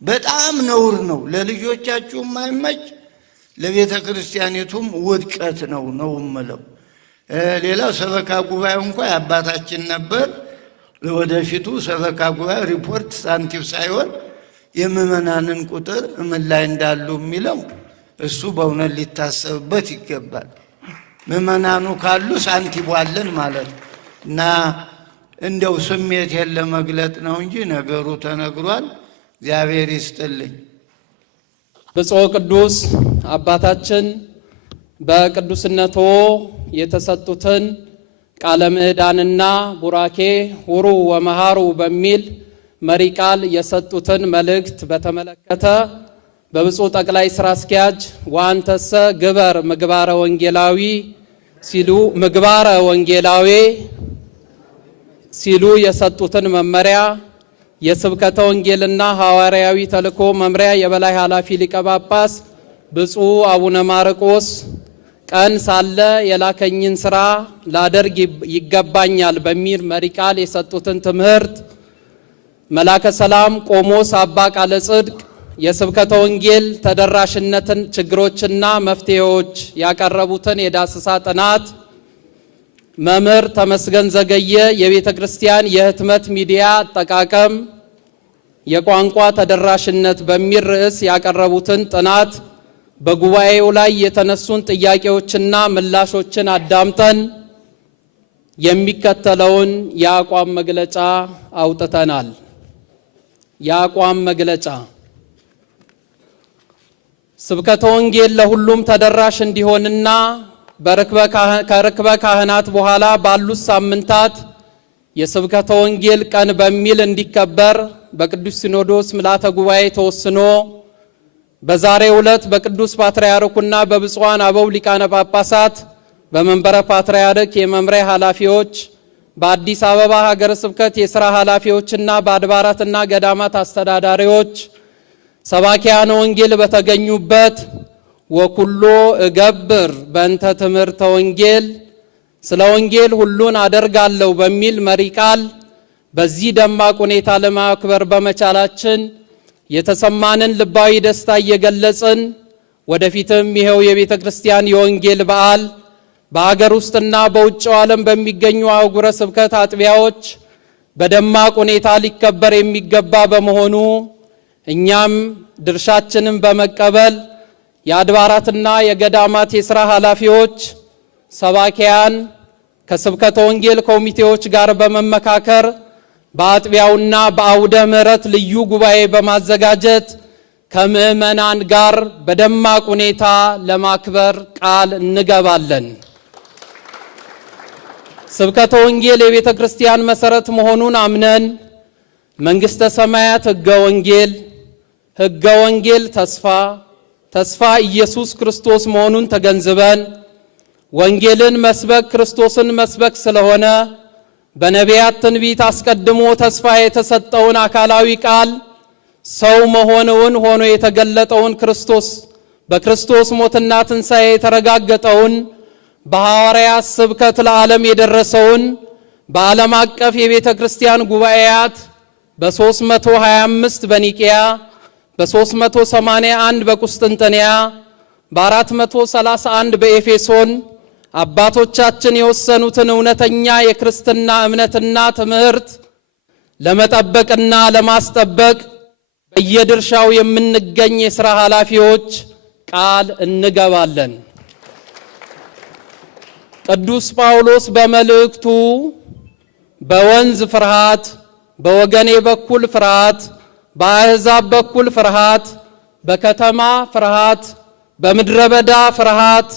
በጣም ነውር ነው። ለልጆቻችሁም አይመች፣ ለቤተ ክርስቲያኒቱም ውድቀት ነው እምለው። ሌላው ሰበካ ጉባኤ እንኳ የአባታችን ነበር። ለወደፊቱ ሰበካ ጉባኤ ሪፖርት ሳንቲም ሳይሆን የምእመናንን ቁጥር ምን ላይ እንዳሉ የሚለው እሱ በእውነት ሊታሰብበት ይገባል። ምእመናኑ ካሉ ሳንቲም አለን ማለት ነው። እና እንደው ስሜቴን ለመግለጥ ነው እንጂ ነገሩ ተነግሯል። እግዚአብሔር ይስጥልኝ። ብፁዕ ቅዱስ አባታችን በቅዱስነቶ የተሰጡትን ቃለ ምዕዳንና ቡራኬ ሁሩ ወመሃሩ በሚል መሪ ቃል የሰጡትን መልእክት በተመለከተ በብፁዕ ጠቅላይ ስራ አስኪያጅ ወአንተሰ ግበር ምግባረ ወንጌላዊ ሲሉ የሰጡትን መመሪያ የስብከተ ወንጌልና ሐዋርያዊ ተልእኮ መምሪያ የበላይ ኃላፊ ሊቀ ጳጳስ ብፁዕ አቡነ ማርቆስ ቀን ሳለ የላከኝን ሥራ ላደርግ ይገባኛል በሚል መሪ ቃል የሰጡትን ትምህርት መላከ ሰላም ቆሞስ አባ ቃለ ጽድቅ የስብከተ ወንጌል ተደራሽነትን ችግሮችና መፍትሄዎች ያቀረቡትን የዳሰሳ ጥናት መምህር ተመስገን ዘገየ የቤተ ክርስቲያን የህትመት ሚዲያ አጠቃቀም የቋንቋ ተደራሽነት በሚል ርዕስ ያቀረቡትን ጥናት በጉባኤው ላይ የተነሱን ጥያቄዎችና ምላሾችን አዳምጠን የሚከተለውን የአቋም መግለጫ አውጥተናል። የአቋም መግለጫ ስብከተ ወንጌል ለሁሉም ተደራሽ እንዲሆንና ከርክበ ካህናት በኋላ ባሉት ሳምንታት የስብከተ ወንጌል ቀን በሚል እንዲከበር በቅዱስ ሲኖዶስ ምልዓተ ጉባኤ ተወስኖ በዛሬው ዕለት በቅዱስ ፓትርያርኩና በብፁዓን አበው ሊቃነ ጳጳሳት በመንበረ ፓትርያርክ የመምሪያ ኃላፊዎች በአዲስ አበባ ሀገረ ስብከት የሥራ ኃላፊዎችና በአድባራትና ገዳማት አስተዳዳሪዎች ሰባኪያነ ወንጌል በተገኙበት ወኩሎ እገብር በእንተ ትምህርተ ወንጌል ስለ ወንጌል ሁሉን አደርጋለሁ በሚል መሪ ቃል በዚህ ደማቅ ሁኔታ ለማክበር በመቻላችን የተሰማንን ልባዊ ደስታ እየገለጽን ወደፊትም ይሄው የቤተ ክርስቲያን የወንጌል በዓል በአገር ውስጥና በውጭው ዓለም በሚገኙ አህጉረ ስብከት አጥቢያዎች በደማቅ ሁኔታ ሊከበር የሚገባ በመሆኑ እኛም ድርሻችንን በመቀበል የአድባራትና የገዳማት የሥራ ኃላፊዎች፣ ሰባኪያን ከስብከተ ወንጌል ኮሚቴዎች ጋር በመመካከር በአጥቢያውና በአውደ ምሕረት ልዩ ጉባኤ በማዘጋጀት ከምዕመናን ጋር በደማቅ ሁኔታ ለማክበር ቃል እንገባለን። ስብከተ ወንጌል የቤተ ክርስቲያን መሠረት መሆኑን አምነን መንግሥተ ሰማያት ሕገ ወንጌል፣ ሕገ ወንጌል ተስፋ ኢየሱስ ክርስቶስ መሆኑን ተገንዝበን ወንጌልን መስበክ ክርስቶስን መስበክ ስለሆነ በነቢያት ትንቢት አስቀድሞ ተስፋ የተሰጠውን አካላዊ ቃል ሰው መሆኑን ሆኖ የተገለጠውን ክርስቶስ በክርስቶስ ሞትና ትንሣኤ የተረጋገጠውን በሐዋርያት ስብከት ለዓለም የደረሰውን በዓለም አቀፍ የቤተ ክርስቲያን ጉባኤያት በ325 በኒቅያ በ381 በቁስጥንጥንያ በ431 በኤፌሶን አባቶቻችን የወሰኑትን እውነተኛ የክርስትና እምነትና ትምህርት ለመጠበቅና ለማስጠበቅ በየድርሻው የምንገኝ የሥራ ኃላፊዎች ቃል እንገባለን። ቅዱስ ጳውሎስ በመልእክቱ በወንዝ ፍርሃት፣ በወገኔ በኩል ፍርሃት፣ በአሕዛብ በኩል ፍርሃት፣ በከተማ ፍርሃት፣ በምድረ በዳ ፍርሃት፣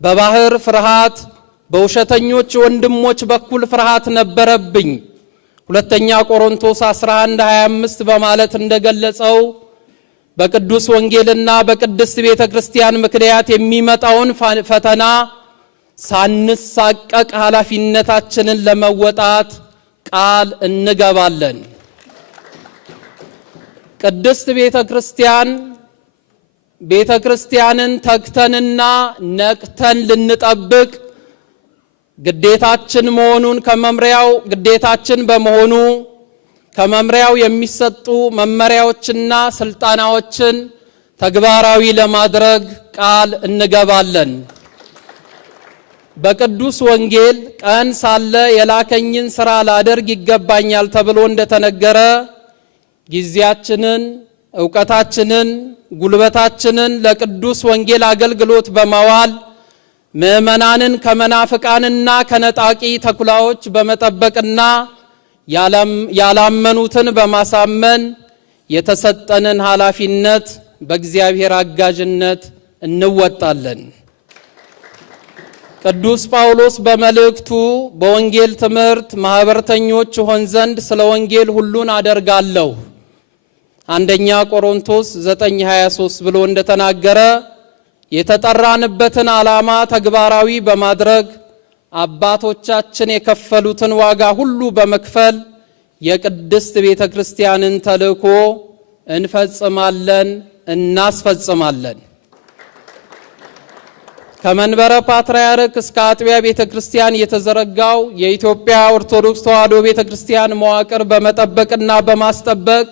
በባህር ፍርሃት፣ በውሸተኞች ወንድሞች በኩል ፍርሃት ነበረብኝ ሁለተኛ ቆሮንቶስ 11:25 በማለት እንደገለጸው በቅዱስ ወንጌልና በቅድስት ቤተ ክርስቲያን ምክንያት የሚመጣውን ፈተና ሳንሳቀቅ ኃላፊነታችንን ለመወጣት ቃል እንገባለን። ቅድስት ቤተ ክርስቲያንን ተግተንና ነቅተን ልንጠብቅ ግዴታችን መሆኑን ከመምሪያው ግዴታችን በመሆኑ ከመምሪያው የሚሰጡ መመሪያዎችና ስልጣናዎችን ተግባራዊ ለማድረግ ቃል እንገባለን። በቅዱስ ወንጌል ቀን ሳለ የላከኝን ሥራ ላደርግ ይገባኛል ተብሎ እንደተነገረ ጊዜያችንን፣ ዕውቀታችንን፣ ጉልበታችንን ለቅዱስ ወንጌል አገልግሎት በማዋል ምዕመናንን ከመናፍቃንና ከነጣቂ ተኩላዎች በመጠበቅና ያላመኑትን በማሳመን የተሰጠንን ኃላፊነት በእግዚአብሔር አጋዥነት እንወጣለን። ቅዱስ ጳውሎስ በመልእክቱ በወንጌል ትምህርት ማኅበርተኞች ሆን ዘንድ ስለ ወንጌል ሁሉን አደርጋለሁ አንደኛ ቆሮንቶስ 9:23 ብሎ እንደተናገረ የተጠራንበትን ዓላማ ተግባራዊ በማድረግ አባቶቻችን የከፈሉትን ዋጋ ሁሉ በመክፈል የቅድስት ቤተ ክርስቲያንን ተልእኮ እንፈጽማለን፣ እናስፈጽማለን። ከመንበረ ፓትርያርክ እስከ አጥቢያ ቤተ ክርስቲያን የተዘረጋው የኢትዮጵያ ኦርቶዶክስ ተዋሕዶ ቤተ ክርስቲያን መዋቅር በመጠበቅና በማስጠበቅ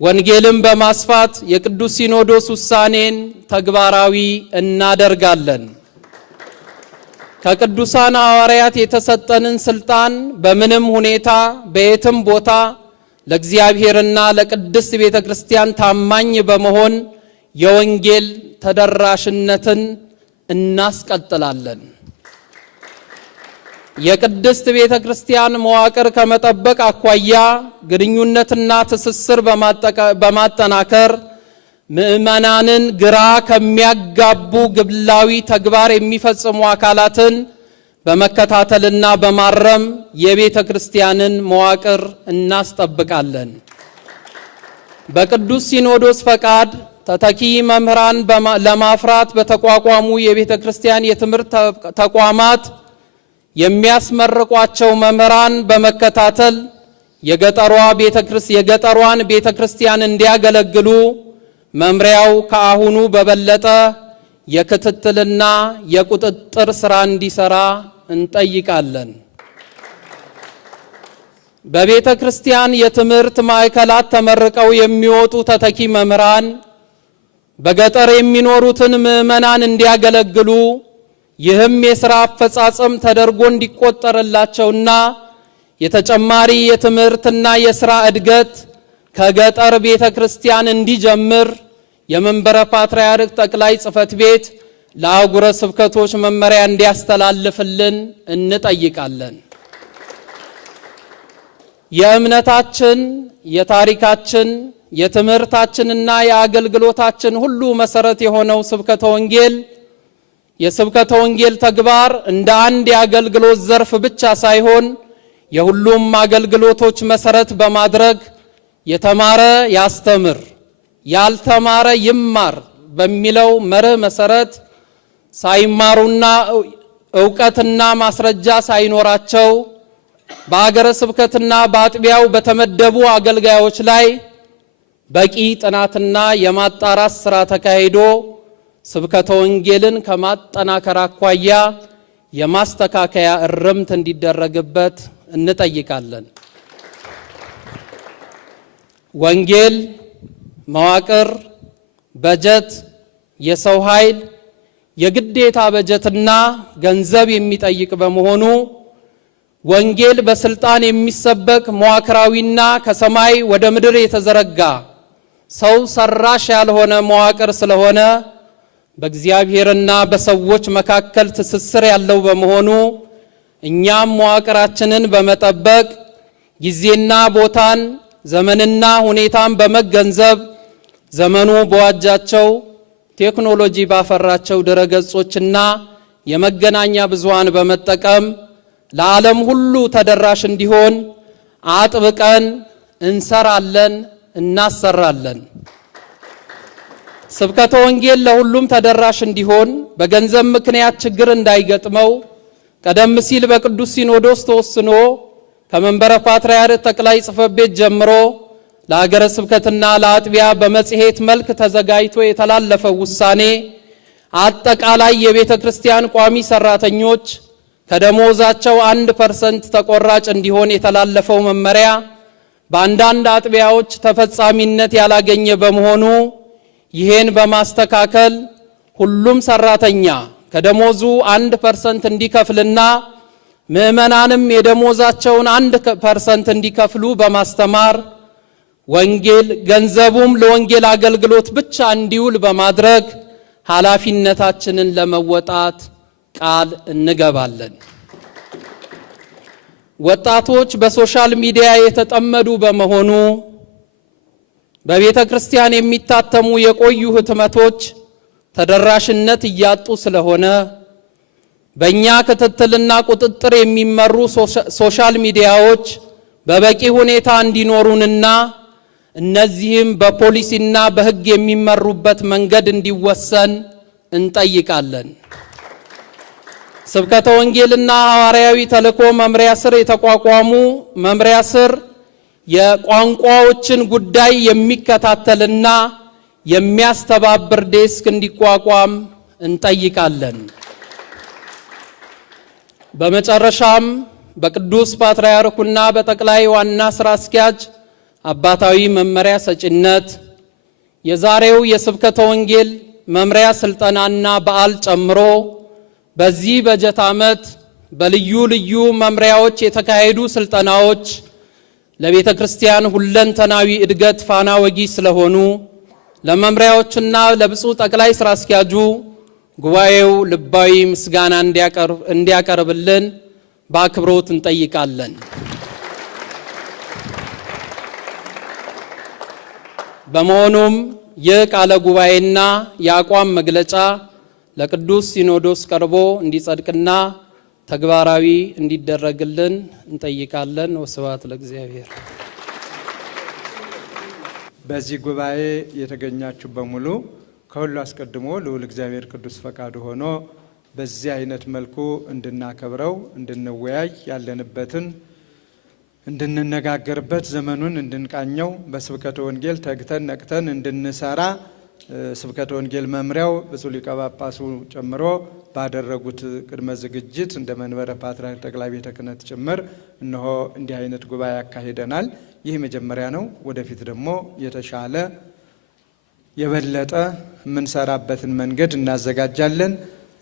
ወንጌልን በማስፋት የቅዱስ ሲኖዶስ ውሳኔን ተግባራዊ እናደርጋለን። ከቅዱሳን ሐዋርያት የተሰጠንን ስልጣን በምንም ሁኔታ በየትም ቦታ ለእግዚአብሔርና ለቅድስት ቤተ ክርስቲያን ታማኝ በመሆን የወንጌል ተደራሽነትን እናስቀጥላለን። የቅድስት ቤተ ክርስቲያን መዋቅር ከመጠበቅ አኳያ ግንኙነትና ትስስር በማጠናከር ምእመናንን ግራ ከሚያጋቡ ግብላዊ ተግባር የሚፈጽሙ አካላትን በመከታተልና በማረም የቤተ ክርስቲያንን መዋቅር እናስጠብቃለን። በቅዱስ ሲኖዶስ ፈቃድ ተተኪ መምህራን ለማፍራት በተቋቋሙ የቤተ ክርስቲያን የትምህርት ተቋማት የሚያስመርቋቸው መምህራን በመከታተል የገጠሯን ቤተ ክርስቲያን እንዲያገለግሉ መምሪያው ከአሁኑ በበለጠ የክትትልና የቁጥጥር ሥራ እንዲሰራ እንጠይቃለን። በቤተ ክርስቲያን የትምህርት ማዕከላት ተመርቀው የሚወጡ ተተኪ መምህራን በገጠር የሚኖሩትን ምዕመናን እንዲያገለግሉ ይህም የሥራ አፈጻጸም ተደርጎ እንዲቆጠርላቸውና የተጨማሪ የትምህርትና የሥራ እድገት ከገጠር ቤተ ክርስቲያን እንዲጀምር የመንበረ ፓትርያርክ ጠቅላይ ጽሕፈት ቤት ለአህጉረ ስብከቶች መመሪያ እንዲያስተላልፍልን እንጠይቃለን። የእምነታችን፣ የታሪካችን፣ የትምህርታችንና የአገልግሎታችን ሁሉ መሰረት የሆነው ስብከተ ወንጌል የስብከተ ወንጌል ተግባር እንደ አንድ የአገልግሎት ዘርፍ ብቻ ሳይሆን የሁሉም አገልግሎቶች መሰረት በማድረግ የተማረ ያስተምር፣ ያልተማረ ይማር በሚለው መርህ መሰረት ሳይማሩና ዕውቀትና ማስረጃ ሳይኖራቸው በአገረ ስብከትና በአጥቢያው በተመደቡ አገልጋዮች ላይ በቂ ጥናትና የማጣራት ሥራ ተካሂዶ ስብከተ ወንጌልን ከማጠናከር አኳያ የማስተካከያ እርምት እንዲደረግበት እንጠይቃለን። ወንጌል መዋቅር፣ በጀት፣ የሰው ኃይል፣ የግዴታ በጀትና ገንዘብ የሚጠይቅ በመሆኑ ወንጌል በስልጣን የሚሰበክ መዋቅራዊና ከሰማይ ወደ ምድር የተዘረጋ ሰው ሰራሽ ያልሆነ መዋቅር ስለሆነ በእግዚአብሔርና በሰዎች መካከል ትስስር ያለው በመሆኑ እኛም መዋቅራችንን በመጠበቅ ጊዜና ቦታን፣ ዘመንና ሁኔታን በመገንዘብ ዘመኑ በዋጃቸው ቴክኖሎጂ ባፈራቸው ድረገጾችና የመገናኛ ብዙሃን በመጠቀም ለዓለም ሁሉ ተደራሽ እንዲሆን አጥብቀን እንሰራለን፣ እናሰራለን። ስብከተ ወንጌል ለሁሉም ተደራሽ እንዲሆን በገንዘብ ምክንያት ችግር እንዳይገጥመው ቀደም ሲል በቅዱስ ሲኖዶስ ተወስኖ ከመንበረ ፓትርያርክ ጠቅላይ ጽሕፈት ቤት ጀምሮ ለሀገረ ስብከትና ለአጥቢያ በመጽሔት መልክ ተዘጋጅቶ የተላለፈው ውሳኔ አጠቃላይ የቤተ ክርስቲያን ቋሚ ሰራተኞች ከደሞዛቸው 1% ተቆራጭ እንዲሆን የተላለፈው መመሪያ በአንዳንድ አጥቢያዎች ተፈጻሚነት ያላገኘ በመሆኑ ይሄን በማስተካከል ሁሉም ሰራተኛ ከደሞዙ 1% እንዲከፍልና ምዕመናንም የደሞዛቸውን 1% እንዲከፍሉ በማስተማር ወንጌል ገንዘቡም ለወንጌል አገልግሎት ብቻ እንዲውል በማድረግ ኃላፊነታችንን ለመወጣት ቃል እንገባለን። ወጣቶች በሶሻል ሚዲያ የተጠመዱ በመሆኑ በቤተ ክርስቲያን የሚታተሙ የቆዩ ህትመቶች ተደራሽነት እያጡ ስለሆነ በእኛ ክትትልና ቁጥጥር የሚመሩ ሶሻል ሚዲያዎች በበቂ ሁኔታ እንዲኖሩንና እነዚህም በፖሊሲና በሕግ የሚመሩበት መንገድ እንዲወሰን እንጠይቃለን። ስብከተ ወንጌልና ሐዋርያዊ ተልእኮ መምሪያ ስር የተቋቋሙ መምሪያ ስር የቋንቋዎችን ጉዳይ የሚከታተልና የሚያስተባብር ዴስክ እንዲቋቋም እንጠይቃለን። በመጨረሻም በቅዱስ ፓትርያርኩና በጠቅላይ ዋና ስራ አስኪያጅ አባታዊ መመሪያ ሰጪነት የዛሬው የስብከተ ወንጌል መምሪያ ስልጠናና በዓል ጨምሮ በዚህ በጀት ዓመት በልዩ ልዩ መምሪያዎች የተካሄዱ ስልጠናዎች ለቤተ ክርስቲያን ሁለንተናዊ እድገት ፋና ወጊ ስለሆኑ ለመምሪያዎችና ለብፁዕ ጠቅላይ ስራ አስኪያጁ ጉባኤው ልባዊ ምስጋና እንዲያቀርብልን በአክብሮት እንጠይቃለን። በመሆኑም ይህ ቃለ ጉባኤና የአቋም መግለጫ ለቅዱስ ሲኖዶስ ቀርቦ እንዲጸድቅና ተግባራዊ እንዲደረግልን እንጠይቃለን። ወስብሐት ለእግዚአብሔር። በዚህ ጉባኤ የተገኛችሁ በሙሉ ከሁሉ አስቀድሞ ልዑል እግዚአብሔር ቅዱስ ፈቃዱ ሆኖ በዚህ አይነት መልኩ እንድናከብረው እንድንወያይ ያለንበትን እንድንነጋገርበት ዘመኑን እንድንቃኘው በስብከተ ወንጌል ተግተን ነቅተን እንድንሰራ ስብከተ ወንጌል መምሪያው ብፁዕ ሊቀ ጳጳሱ ጨምሮ ባደረጉት ቅድመ ዝግጅት እንደ መንበረ ፓትርያርክ ጠቅላይ ቤተ ክህነት ጭምር እነሆ እንዲህ አይነት ጉባኤ ያካሂደናል። ይህ መጀመሪያ ነው። ወደፊት ደግሞ የተሻለ የበለጠ የምንሰራበትን መንገድ እናዘጋጃለን።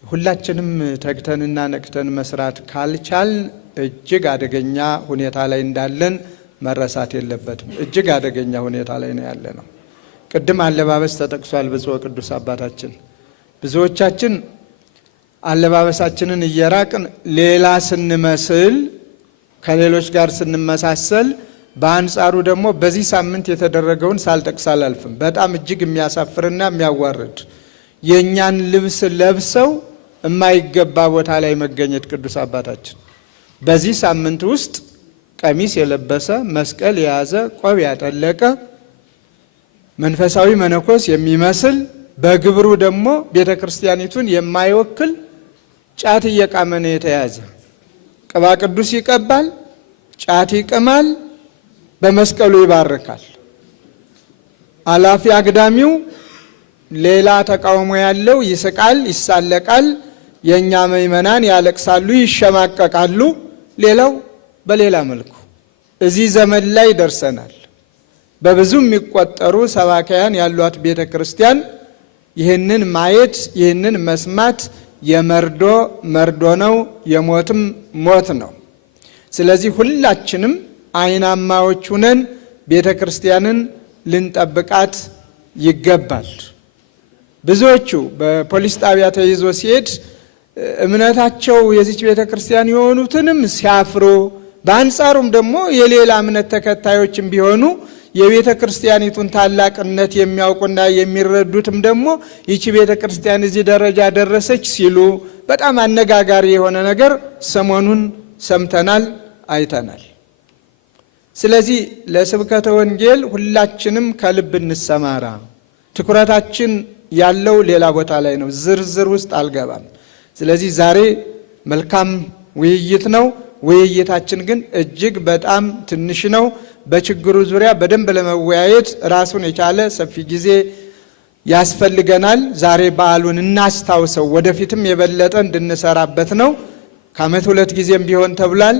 ሁላችንም ተግተንና ነቅተን መስራት ካልቻል እጅግ አደገኛ ሁኔታ ላይ እንዳለን መረሳት የለበትም። እጅግ አደገኛ ሁኔታ ላይ ነው ያለ ነው። ቅድም አለባበስ ተጠቅሷል። ብፁዕ ቅዱስ አባታችን ብዙዎቻችን አለባበሳችንን እየራቅን ሌላ ስንመስል ከሌሎች ጋር ስንመሳሰል፣ በአንጻሩ ደግሞ በዚህ ሳምንት የተደረገውን ሳልጠቅስ አላልፍም። በጣም እጅግ የሚያሳፍርና የሚያዋርድ የእኛን ልብስ ለብሰው የማይገባ ቦታ ላይ መገኘት ቅዱስ አባታችን በዚህ ሳምንት ውስጥ ቀሚስ የለበሰ መስቀል የያዘ ቆብ ያጠለቀ መንፈሳዊ መነኮስ የሚመስል በግብሩ ደግሞ ቤተ ክርስቲያኒቱን የማይወክል ጫት እየቃመ ነው የተያዘ። ቅባ ቅዱስ ይቀባል፣ ጫት ይቅማል፣ በመስቀሉ ይባርካል። አላፊ አግዳሚው ሌላ ተቃውሞ ያለው ይስቃል፣ ይሳለቃል። የእኛ ምእመናን ያለቅሳሉ፣ ይሸማቀቃሉ። ሌላው በሌላ መልኩ እዚህ ዘመን ላይ ደርሰናል። በብዙ የሚቆጠሩ ሰባካያን ያሏት ቤተ ክርስቲያን ይህንን ማየት ይህንን መስማት የመርዶ መርዶ ነው፣ የሞትም ሞት ነው። ስለዚህ ሁላችንም አይናማዎች ሁነን ቤተ ክርስቲያንን ልንጠብቃት ይገባል። ብዙዎቹ በፖሊስ ጣቢያ ተይዞ ሲሄድ እምነታቸው የዚች ቤተ ክርስቲያን የሆኑትንም ሲያፍሩ፣ በአንጻሩም ደግሞ የሌላ እምነት ተከታዮችም ቢሆኑ የቤተ ክርስቲያኒቱን ታላቅነት የሚያውቁና የሚረዱትም ደግሞ ይቺ ቤተ ክርስቲያን እዚህ ደረጃ ደረሰች ሲሉ በጣም አነጋጋሪ የሆነ ነገር ሰሞኑን ሰምተናል፣ አይተናል። ስለዚህ ለስብከተ ወንጌል ሁላችንም ከልብ እንሰማራ። ትኩረታችን ያለው ሌላ ቦታ ላይ ነው። ዝርዝር ውስጥ አልገባም። ስለዚህ ዛሬ መልካም ውይይት ነው። ውይይታችን ግን እጅግ በጣም ትንሽ ነው። በችግሩ ዙሪያ በደንብ ለመወያየት ራሱን የቻለ ሰፊ ጊዜ ያስፈልገናል። ዛሬ በዓሉን እናስታውሰው፣ ወደፊትም የበለጠ እንድንሰራበት ነው። ከዓመት 2 ጊዜም ቢሆን ተብሏል።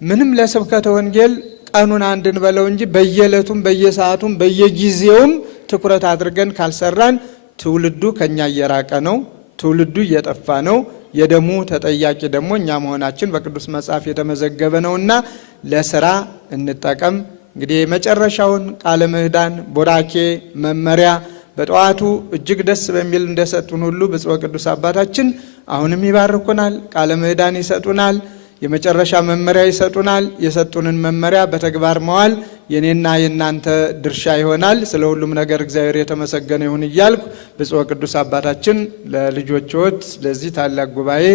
ምንም ለስብከተ ወንጌል ቀኑን አንድ እንበለው እንጂ በየዕለቱም በየሰዓቱም በየጊዜውም ትኩረት አድርገን ካልሰራን ትውልዱ ከኛ እየራቀ ነው። ትውልዱ እየጠፋ ነው። የደሙ ተጠያቂ ደግሞ እኛ መሆናችን በቅዱስ መጽሐፍ የተመዘገበ ነውና ለስራ እንጠቀም። እንግዲህ የመጨረሻውን ቃለ ምዕዳን ቡራኬ መመሪያ በጠዋቱ እጅግ ደስ በሚል እንደሰጡን ሁሉ ብፁዕ ቅዱስ አባታችን አሁንም ይባርኩናል፣ ቃለ ምዕዳን ይሰጡናል፣ የመጨረሻ መመሪያ ይሰጡናል። የሰጡንን መመሪያ በተግባር መዋል የኔና የናንተ ድርሻ ይሆናል። ስለ ሁሉም ነገር እግዚአብሔር የተመሰገነ ይሁን እያልኩ ብፁዕ ቅዱስ አባታችን ለልጆችዎት ለዚህ ታላቅ ጉባኤ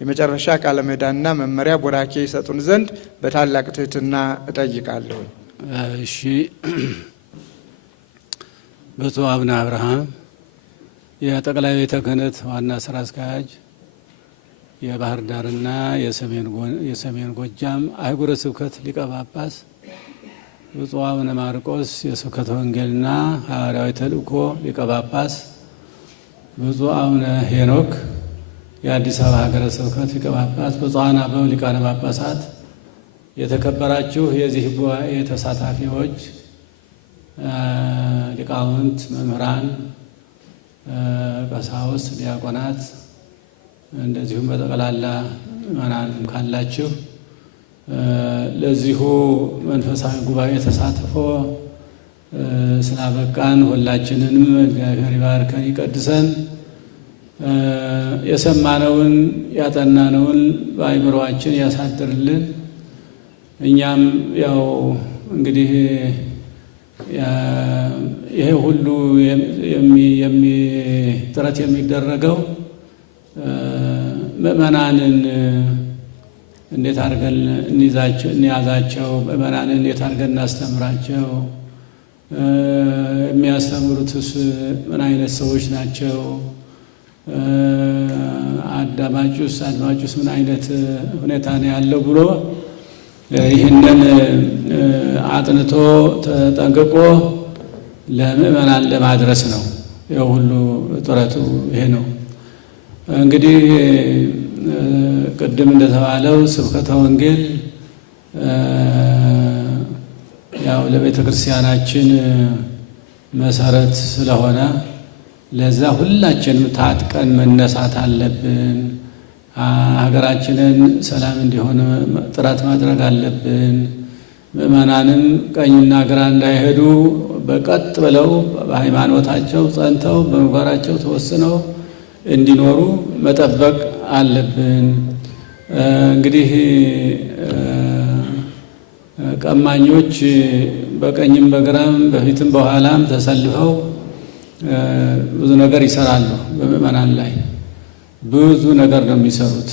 የመጨረሻ ቃለ ምዕዳንና መመሪያ ቡራኬ ይሰጡን ዘንድ በታላቅ ትሕትና እጠይቃለሁ። እሺ። ብፁዕ አቡነ አብርሃም የጠቅላይ ቤተ ክህነት ዋና ስራ አስኪያጅ፣ የባህር ዳርና የሰሜን ጎጃም አህጉረ ስብከት ሊቀ ጳጳስ፣ ብፁዕ አቡነ ማርቆስ የስብከተ ወንጌልና ሐዋርያዊ ተልእኮ ሊቀ ጳጳስ፣ ብፁዕ አቡነ ሄኖክ የአዲስ አበባ ሀገረ ስብከት ሊቀ ጳጳስ፣ ብፁዓን አበው ሊቃነ ጳጳሳት፣ የተከበራችሁ የዚህ ጉባኤ ተሳታፊዎች፣ ሊቃውንት፣ መምህራን፣ ቀሳውስት፣ ዲያቆናት እንደዚሁም በጠቅላላ ምእመናን ካላችሁ ለዚሁ መንፈሳዊ ጉባኤ ተሳትፎ ስላበቃን ሁላችንንም እግዚአብሔር ይባርከን ይቀድሰን። የሰማነውን ያጠናነውን በአእምሮአችን ያሳድርልን። እኛም ያው እንግዲህ ይሄ ሁሉ ጥረት የሚደረገው ምእመናንን እንዴት አድርገን እንያዛቸው፣ ምእመናንን እንዴት አድርገን እናስተምራቸው፣ የሚያስተምሩትስ ምን አይነት ሰዎች ናቸው፣ አድማጩስ ምን አይነት ሁኔታ ነው ያለው ብሎ ይህንን አጥንቶ ተጠንቅቆ ለምእመናን ለማድረስ ነው። ይኸው ሁሉ ጥረቱ ይሄ ነው። እንግዲህ ቅድም እንደተባለው ስብከተ ወንጌል ያው ለቤተ ክርስቲያናችን መሰረት ስለሆነ ለዛ ሁላችንም ታጥቀን መነሳት አለብን። ሀገራችንን ሰላም እንዲሆን ጥረት ማድረግ አለብን። ምእመናንን ቀኝና ግራ እንዳይሄዱ በቀጥ ብለው በሃይማኖታቸው ጸንተው በምግባራቸው ተወስነው እንዲኖሩ መጠበቅ አለብን። እንግዲህ ቀማኞች በቀኝም በግራም በፊትም በኋላም ተሰልፈው ብዙ ነገር ይሰራሉ። በምእመናን ላይ ብዙ ነገር ነው የሚሰሩት።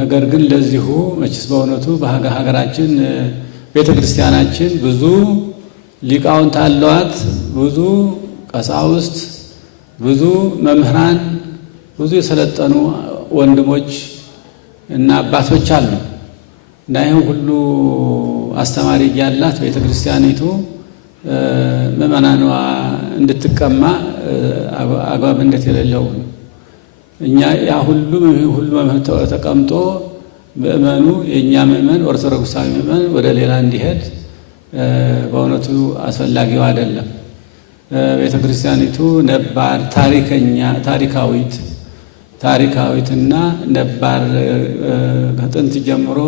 ነገር ግን ለዚሁ መችስ በእውነቱ በሀገራችን ቤተ ክርስቲያናችን ብዙ ሊቃውንት አለዋት፣ ብዙ ቀሳውስት፣ ብዙ መምህራን፣ ብዙ የሰለጠኑ ወንድሞች እና አባቶች አሉ እና ይህም ሁሉ አስተማሪ ያላት ቤተ ክርስቲያኒቱ ምእመናኗ እንድትቀማ አግባብነት የሌለው እኛ ያ ሁሉ መምህር ተቀምጦ ምእመኑ የእኛ ምእመን ኦርቶዶክሳዊ ምእመን ወደ ሌላ እንዲሄድ በእውነቱ አስፈላጊው አይደለም። ቤተ ክርስቲያኒቱ ነባር ታሪካዊትና ነባር ከጥንት ጀምሮ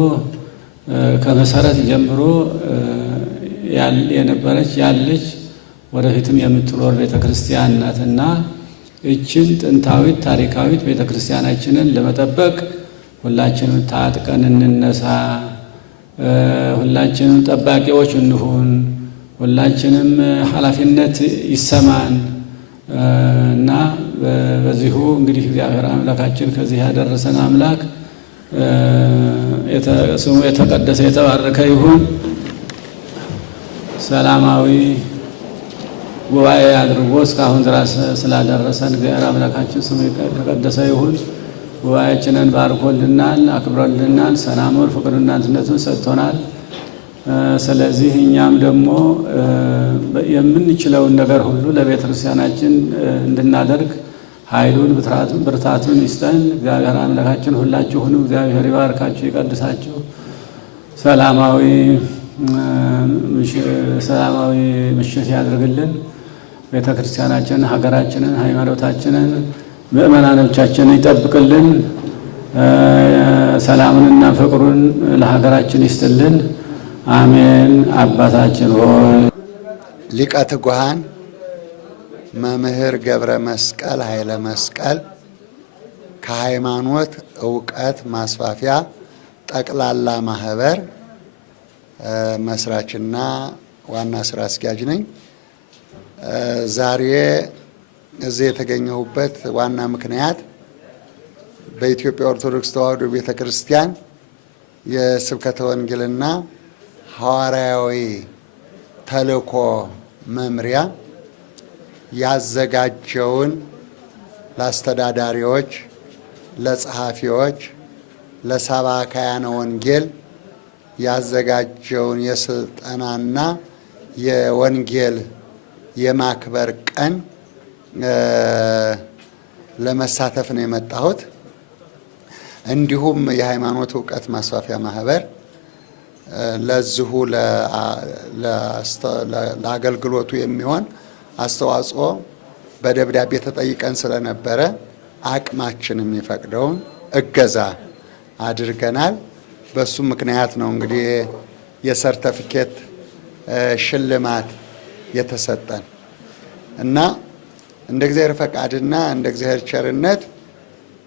ከመሰረት ጀምሮ የነበረች ያለች ወደፊትም የምትኖር ቤተ ክርስቲያን ናትና ይችን ጥንታዊት ታሪካዊት ቤተ ክርስቲያናችንን ለመጠበቅ ሁላችንም ታጥቀን እንነሳ። ሁላችንም ጠባቂዎች እንሁን። ሁላችንም ኃላፊነት ይሰማን እና በዚሁ እንግዲህ እግዚአብሔር አምላካችን ከዚህ ያደረሰን አምላክ ስሙ የተቀደሰ የተባረከ ይሁን። ሰላማዊ ጉባኤ አድርጎ እስካሁን ድረስ ስላደረሰን እግዚአብሔር አምላካችን ስሙ የተቀደሰ ይሁን። ጉባኤያችንን ባርኮልናል፣ አክብሮልናል፣ ሰላሙን ፍቅርና አንድነቱን ሰጥቶናል። ስለዚህ እኛም ደግሞ የምንችለውን ነገር ሁሉ ለቤተ ክርስቲያናችን እንድናደርግ ኃይሉን ብርታቱን ይስጠን። እግዚአብሔር አምላካችን ሁላችሁንም እግዚአብሔር ይባርካችሁ ይቀድሳችሁ። ሰላማዊ ምሽት ያድርግልን። ቤተ ክርስቲያናችንን፣ ሀገራችንን፣ ሃይማኖታችንን፣ ምእመናኖቻችንን ይጠብቅልን። ሰላሙንና ፍቅሩን ለሀገራችን ይስጥልን። አሜን። አባታችን ሆይ ሊቀ ትጉሃን መምህር ገብረ መስቀል ኃይለ መስቀል ከሃይማኖት ዕውቀት ማስፋፊያ ጠቅላላ ማህበር መስራችና ዋና ስራ አስኪያጅ ነኝ። ዛሬ እዚህ የተገኘሁበት ዋና ምክንያት በኢትዮጵያ ኦርቶዶክስ ተዋሕዶ ቤተ ክርስቲያን የስብከተ ወንጌልና ሐዋርያዊ ተልእኮ መምሪያ ያዘጋጀውን ለአስተዳዳሪዎች፣ ለጸሐፊዎች፣ ለሰባክያነ ወንጌል ያዘጋጀውን የስልጠናና የወንጌል የማክበር ቀን ለመሳተፍ ነው የመጣሁት። እንዲሁም የሃይማኖት ዕውቀት ማስፋፊያ ማህበር ለዚሁ ለአገልግሎቱ የሚሆን አስተዋጽኦ በደብዳቤ ተጠይቀን ስለነበረ አቅማችን የሚፈቅደውን እገዛ አድርገናል። በሱ ምክንያት ነው እንግዲህ የሰርተፊኬት ሽልማት የተሰጠን እና እንደ እግዚአብሔር ፈቃድና እንደ እግዚአብሔር ቸርነት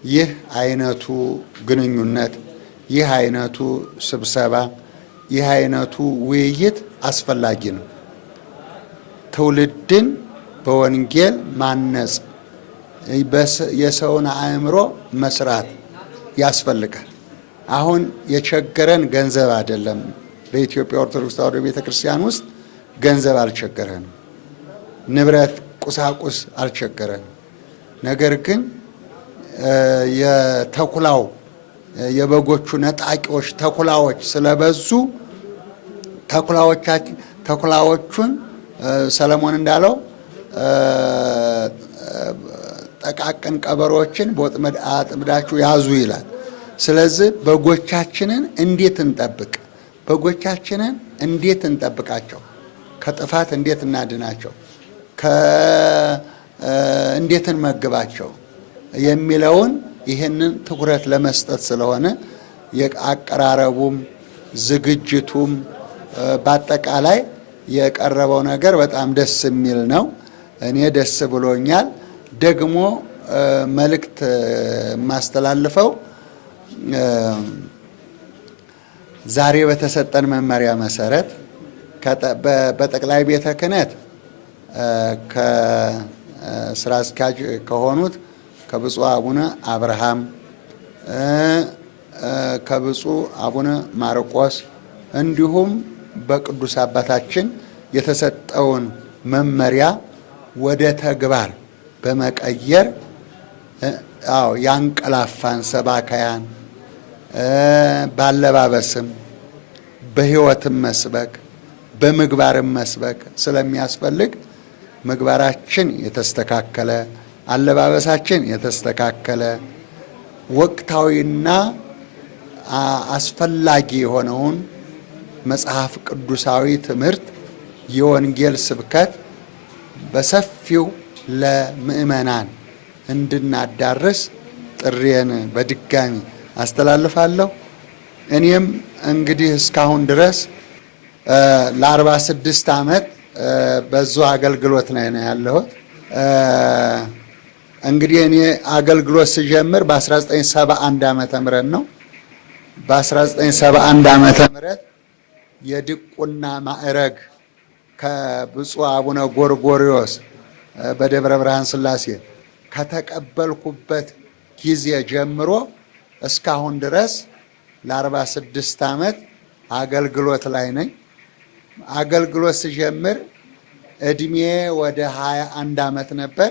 ይህ አይነቱ ግንኙነት፣ ይህ አይነቱ ስብሰባ፣ ይህ አይነቱ ውይይት አስፈላጊ ነው። ትውልድን በወንጌል ማነጽ፣ የሰውን አእምሮ መስራት ያስፈልጋል። አሁን የቸገረን ገንዘብ አይደለም። በኢትዮጵያ ኦርቶዶክስ ተዋሕዶ ቤተክርስቲያን ውስጥ ገንዘብ አልቸገረንም፣ ንብረት ቁሳቁስ አልቸገረንም። ነገር ግን የተኩላው የበጎቹ ነጣቂዎች ተኩላዎች ስለበዙ ተኩላዎቹን ሰለሞን እንዳለው ጠቃቅን ቀበሮችን በወጥመድ አጥምዳችሁ ያዙ ይላል። ስለዚህ በጎቻችንን እንዴት እንጠብቅ? በጎቻችንን እንዴት እንጠብቃቸው? ከጥፋት እንዴት እናድናቸው? እንዴት እንመግባቸው? የሚለውን ይህንን ትኩረት ለመስጠት ስለሆነ የአቀራረቡም ዝግጅቱም በአጠቃላይ የቀረበው ነገር በጣም ደስ የሚል ነው። እኔ ደስ ብሎኛል። ደግሞ መልእክት የማስተላልፈው ዛሬ በተሰጠን መመሪያ መሰረት በጠቅላይ ቤተ ክህነት ከስራ አስኪያጅ ከሆኑት ከብፁዕ አቡነ አብርሃም ከብፁዕ አቡነ ማርቆስ እንዲሁም በቅዱስ አባታችን የተሰጠውን መመሪያ ወደ ተግባር በመቀየር ያንቀላፋን ሰባካያን ባለባበስም በሕይወትም መስበክ በምግባርም መስበክ ስለሚያስፈልግ ምግባራችን የተስተካከለ፣ አለባበሳችን የተስተካከለ፣ ወቅታዊና አስፈላጊ የሆነውን መጽሐፍ ቅዱሳዊ ትምህርት የወንጌል ስብከት በሰፊው ለምእመናን እንድናዳርስ ጥሪዬን በድጋሚ አስተላልፋለሁ። እኔም እንግዲህ እስካሁን ድረስ ለ46 ዓመት በዙ አገልግሎት ላይ ነው ያለሁት። እንግዲህ እኔ አገልግሎት ስጀምር በ1971 ዓመተ ምህረት ነው። በ1971 ዓመተ ምህረት የድቁና ማዕረግ ከብፁዕ አቡነ ጎርጎርዮስ በደብረ ብርሃን ሥላሴ ከተቀበልኩበት ጊዜ ጀምሮ እስካሁን ድረስ ለ46 ዓመት አገልግሎት ላይ ነኝ። አገልግሎት ስጀምር እድሜ ወደ 21 ዓመት ነበር።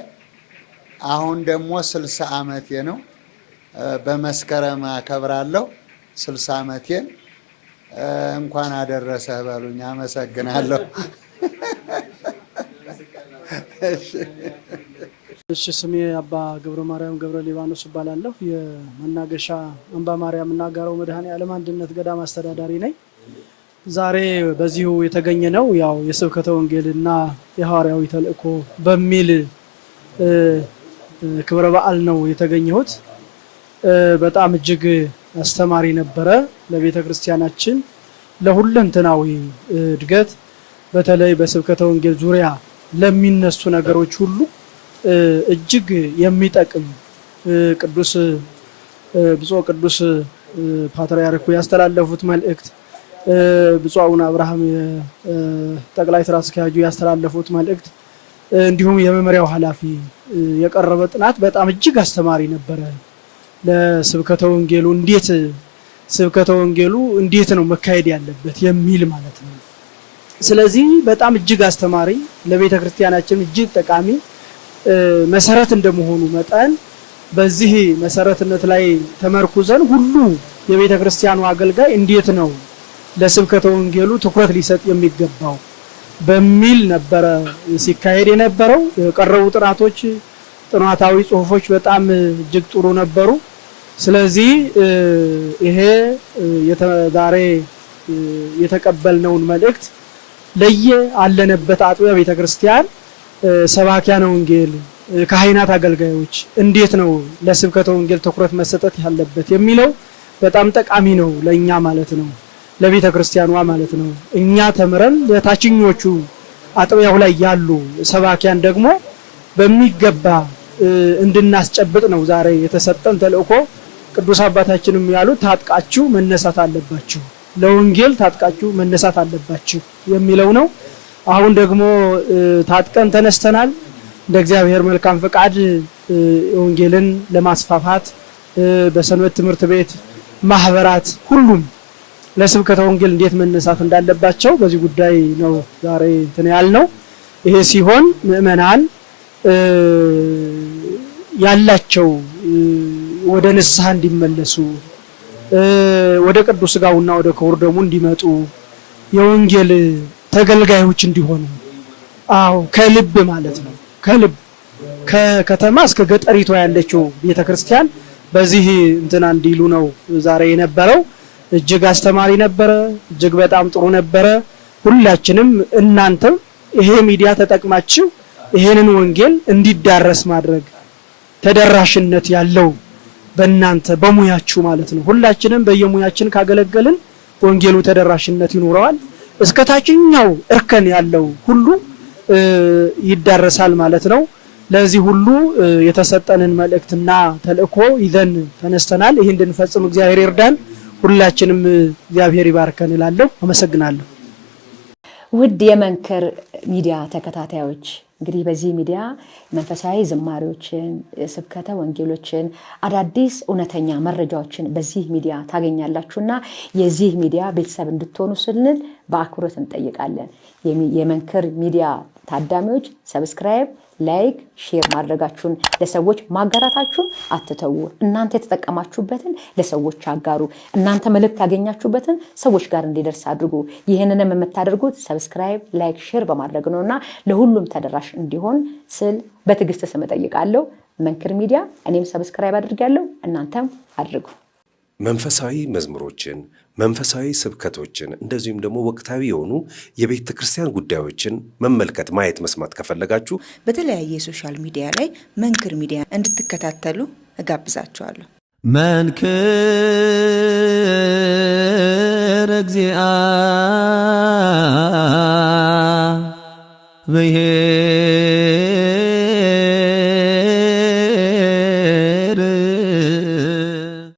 አሁን ደግሞ 60 ዓመቴ ነው። በመስከረም አከብራለሁ 60 ዓመቴን። እንኳን አደረሰህ በሉኝ። አመሰግናለሁ። እሺ፣ ስሜ አባ ገብረ ማርያም ገብረ ሊባኖስ እባላለሁ። የመናገሻ አምባ ማርያም እና ጋራው መድኃኔ ዓለም አንድነት ገዳም አስተዳዳሪ ነኝ። ዛሬ በዚሁ የተገኘ ነው ያው የስብከተ ወንጌልና የሐዋርያዊ ተልእኮ በሚል ክብረ በዓል ነው የተገኘሁት። በጣም እጅግ አስተማሪ ነበረ። ለቤተ ክርስቲያናችን ለሁለንተናዊ እድገት በተለይ በስብከተ ወንጌል ዙሪያ ለሚነሱ ነገሮች ሁሉ እጅግ የሚጠቅም ብፁዕ ቅዱስ ፓትርያርኩ ያስተላለፉት መልእክት፣ ብፁዕ አቡነ አብርሃም ጠቅላይ ስራ አስኪያጁ ያስተላለፉት መልእክት፣ እንዲሁም የመመሪያው ኃላፊ የቀረበ ጥናት በጣም እጅግ አስተማሪ ነበረ። ለስብከተ ወንጌሉ ስብከተ ወንጌሉ እንዴት ነው መካሄድ ያለበት የሚል ማለት ነው። ስለዚህ በጣም እጅግ አስተማሪ ለቤተ ክርስቲያናችን እጅግ ጠቃሚ መሰረት እንደመሆኑ መጠን በዚህ መሰረትነት ላይ ተመርኩዘን ሁሉ የቤተ ክርስቲያኑ አገልጋይ እንዴት ነው ለስብከተ ወንጌሉ ትኩረት ሊሰጥ የሚገባው በሚል ነበረ ሲካሄድ የነበረው። የቀረቡ ጥናቶች ጥናታዊ ጽሁፎች በጣም እጅግ ጥሩ ነበሩ። ስለዚህ ይሄ ዛሬ የተቀበልነውን መልእክት አለንበት አጥቢያ ቤተክርስቲያን ሰባኪያነ ወንጌል ካህናት አገልጋዮች እንዴት ነው ለስብከተ ወንጌል ትኩረት መሰጠት ያለበት የሚለው በጣም ጠቃሚ ነው ለኛ ማለት ነው፣ ለቤተ ክርስቲያኗ ማለት ነው። እኛ ተምረን ለታችኞቹ አጥቢያው ላይ ያሉ ሰባኪያን ደግሞ በሚገባ እንድናስጨብጥ ነው ዛሬ የተሰጠን ተልእኮ። ቅዱስ አባታችንም ያሉት ታጥቃችሁ መነሳት አለባችሁ፣ ለወንጌል ታጥቃችሁ መነሳት አለባችሁ የሚለው ነው። አሁን ደግሞ ታጥቀን ተነስተናል። እንደ እግዚአብሔር መልካም ፈቃድ ወንጌልን ለማስፋፋት በሰንበት ትምህርት ቤት ማህበራት ሁሉም ለስብከተ ወንጌል እንዴት መነሳት እንዳለባቸው በዚህ ጉዳይ ነው ዛሬ እንትን ያልነው። ይሄ ሲሆን ምእመናን ያላቸው ወደ ንስሐ እንዲመለሱ ወደ ቅዱስ ሥጋውና ወደ ክቡር ደሙ እንዲመጡ የወንጌል ተገልጋዮች እንዲሆኑ ከልብ ማለት ነው ከልብ ከከተማ እስከ ገጠሪቷ ያለችው ቤተክርስቲያን በዚህ እንትና እንዲሉ ነው ዛሬ የነበረው። እጅግ አስተማሪ ነበረ፣ እጅግ በጣም ጥሩ ነበረ። ሁላችንም እናንተም ይሄ ሚዲያ ተጠቅማችሁ ይሄንን ወንጌል እንዲዳረስ ማድረግ ተደራሽነት ያለው በእናንተ በሙያችሁ ማለት ነው። ሁላችንም በየሙያችን ካገለገልን ወንጌሉ ተደራሽነት ይኖረዋል። እስከ ታችኛው እርከን ያለው ሁሉ ይዳረሳል ማለት ነው። ለዚህ ሁሉ የተሰጠንን መልእክትና ተልእኮ ይዘን ተነስተናል። ይሄን እንድንፈጽም እግዚአብሔር ይርዳን። ሁላችንም እግዚአብሔር ይባርከን እላለሁ። አመሰግናለሁ። ውድ የመንክር ሚዲያ ተከታታዮች እንግዲህ በዚህ ሚዲያ መንፈሳዊ ዝማሬዎችን፣ ስብከተ ወንጌሎችን፣ አዳዲስ እውነተኛ መረጃዎችን በዚህ ሚዲያ ታገኛላችሁና የዚህ ሚዲያ ቤተሰብ እንድትሆኑ ስንል በአክብሮት እንጠይቃለን። የመንክር ሚዲያ ታዳሚዎች ሰብስክራይብ፣ ላይክ፣ ሼር ማድረጋችሁን ለሰዎች ማጋራታችሁን አትተው። እናንተ የተጠቀማችሁበትን ለሰዎች አጋሩ። እናንተ መልእክት ያገኛችሁበትን ሰዎች ጋር እንዲደርስ አድርጉ። ይህንንም የምታደርጉት ሰብስክራይብ፣ ላይክ፣ ሼር በማድረግ ነውና ለሁሉም ተደራሽ እንዲሆን ስል በትዕግስት ስም እጠይቃለሁ። መንክር ሚዲያ እኔም ሰብስክራይብ አድርጋለሁ፣ እናንተም አድርጉ። መንፈሳዊ መዝሙሮችን፣ መንፈሳዊ ስብከቶችን እንደዚሁም ደግሞ ወቅታዊ የሆኑ የቤተ ክርስቲያን ጉዳዮችን መመልከት፣ ማየት፣ መስማት ከፈለጋችሁ በተለያየ የሶሻል ሚዲያ ላይ መንክር ሚዲያ እንድትከታተሉ እጋብዛችኋለሁ። መንክር እግዚአ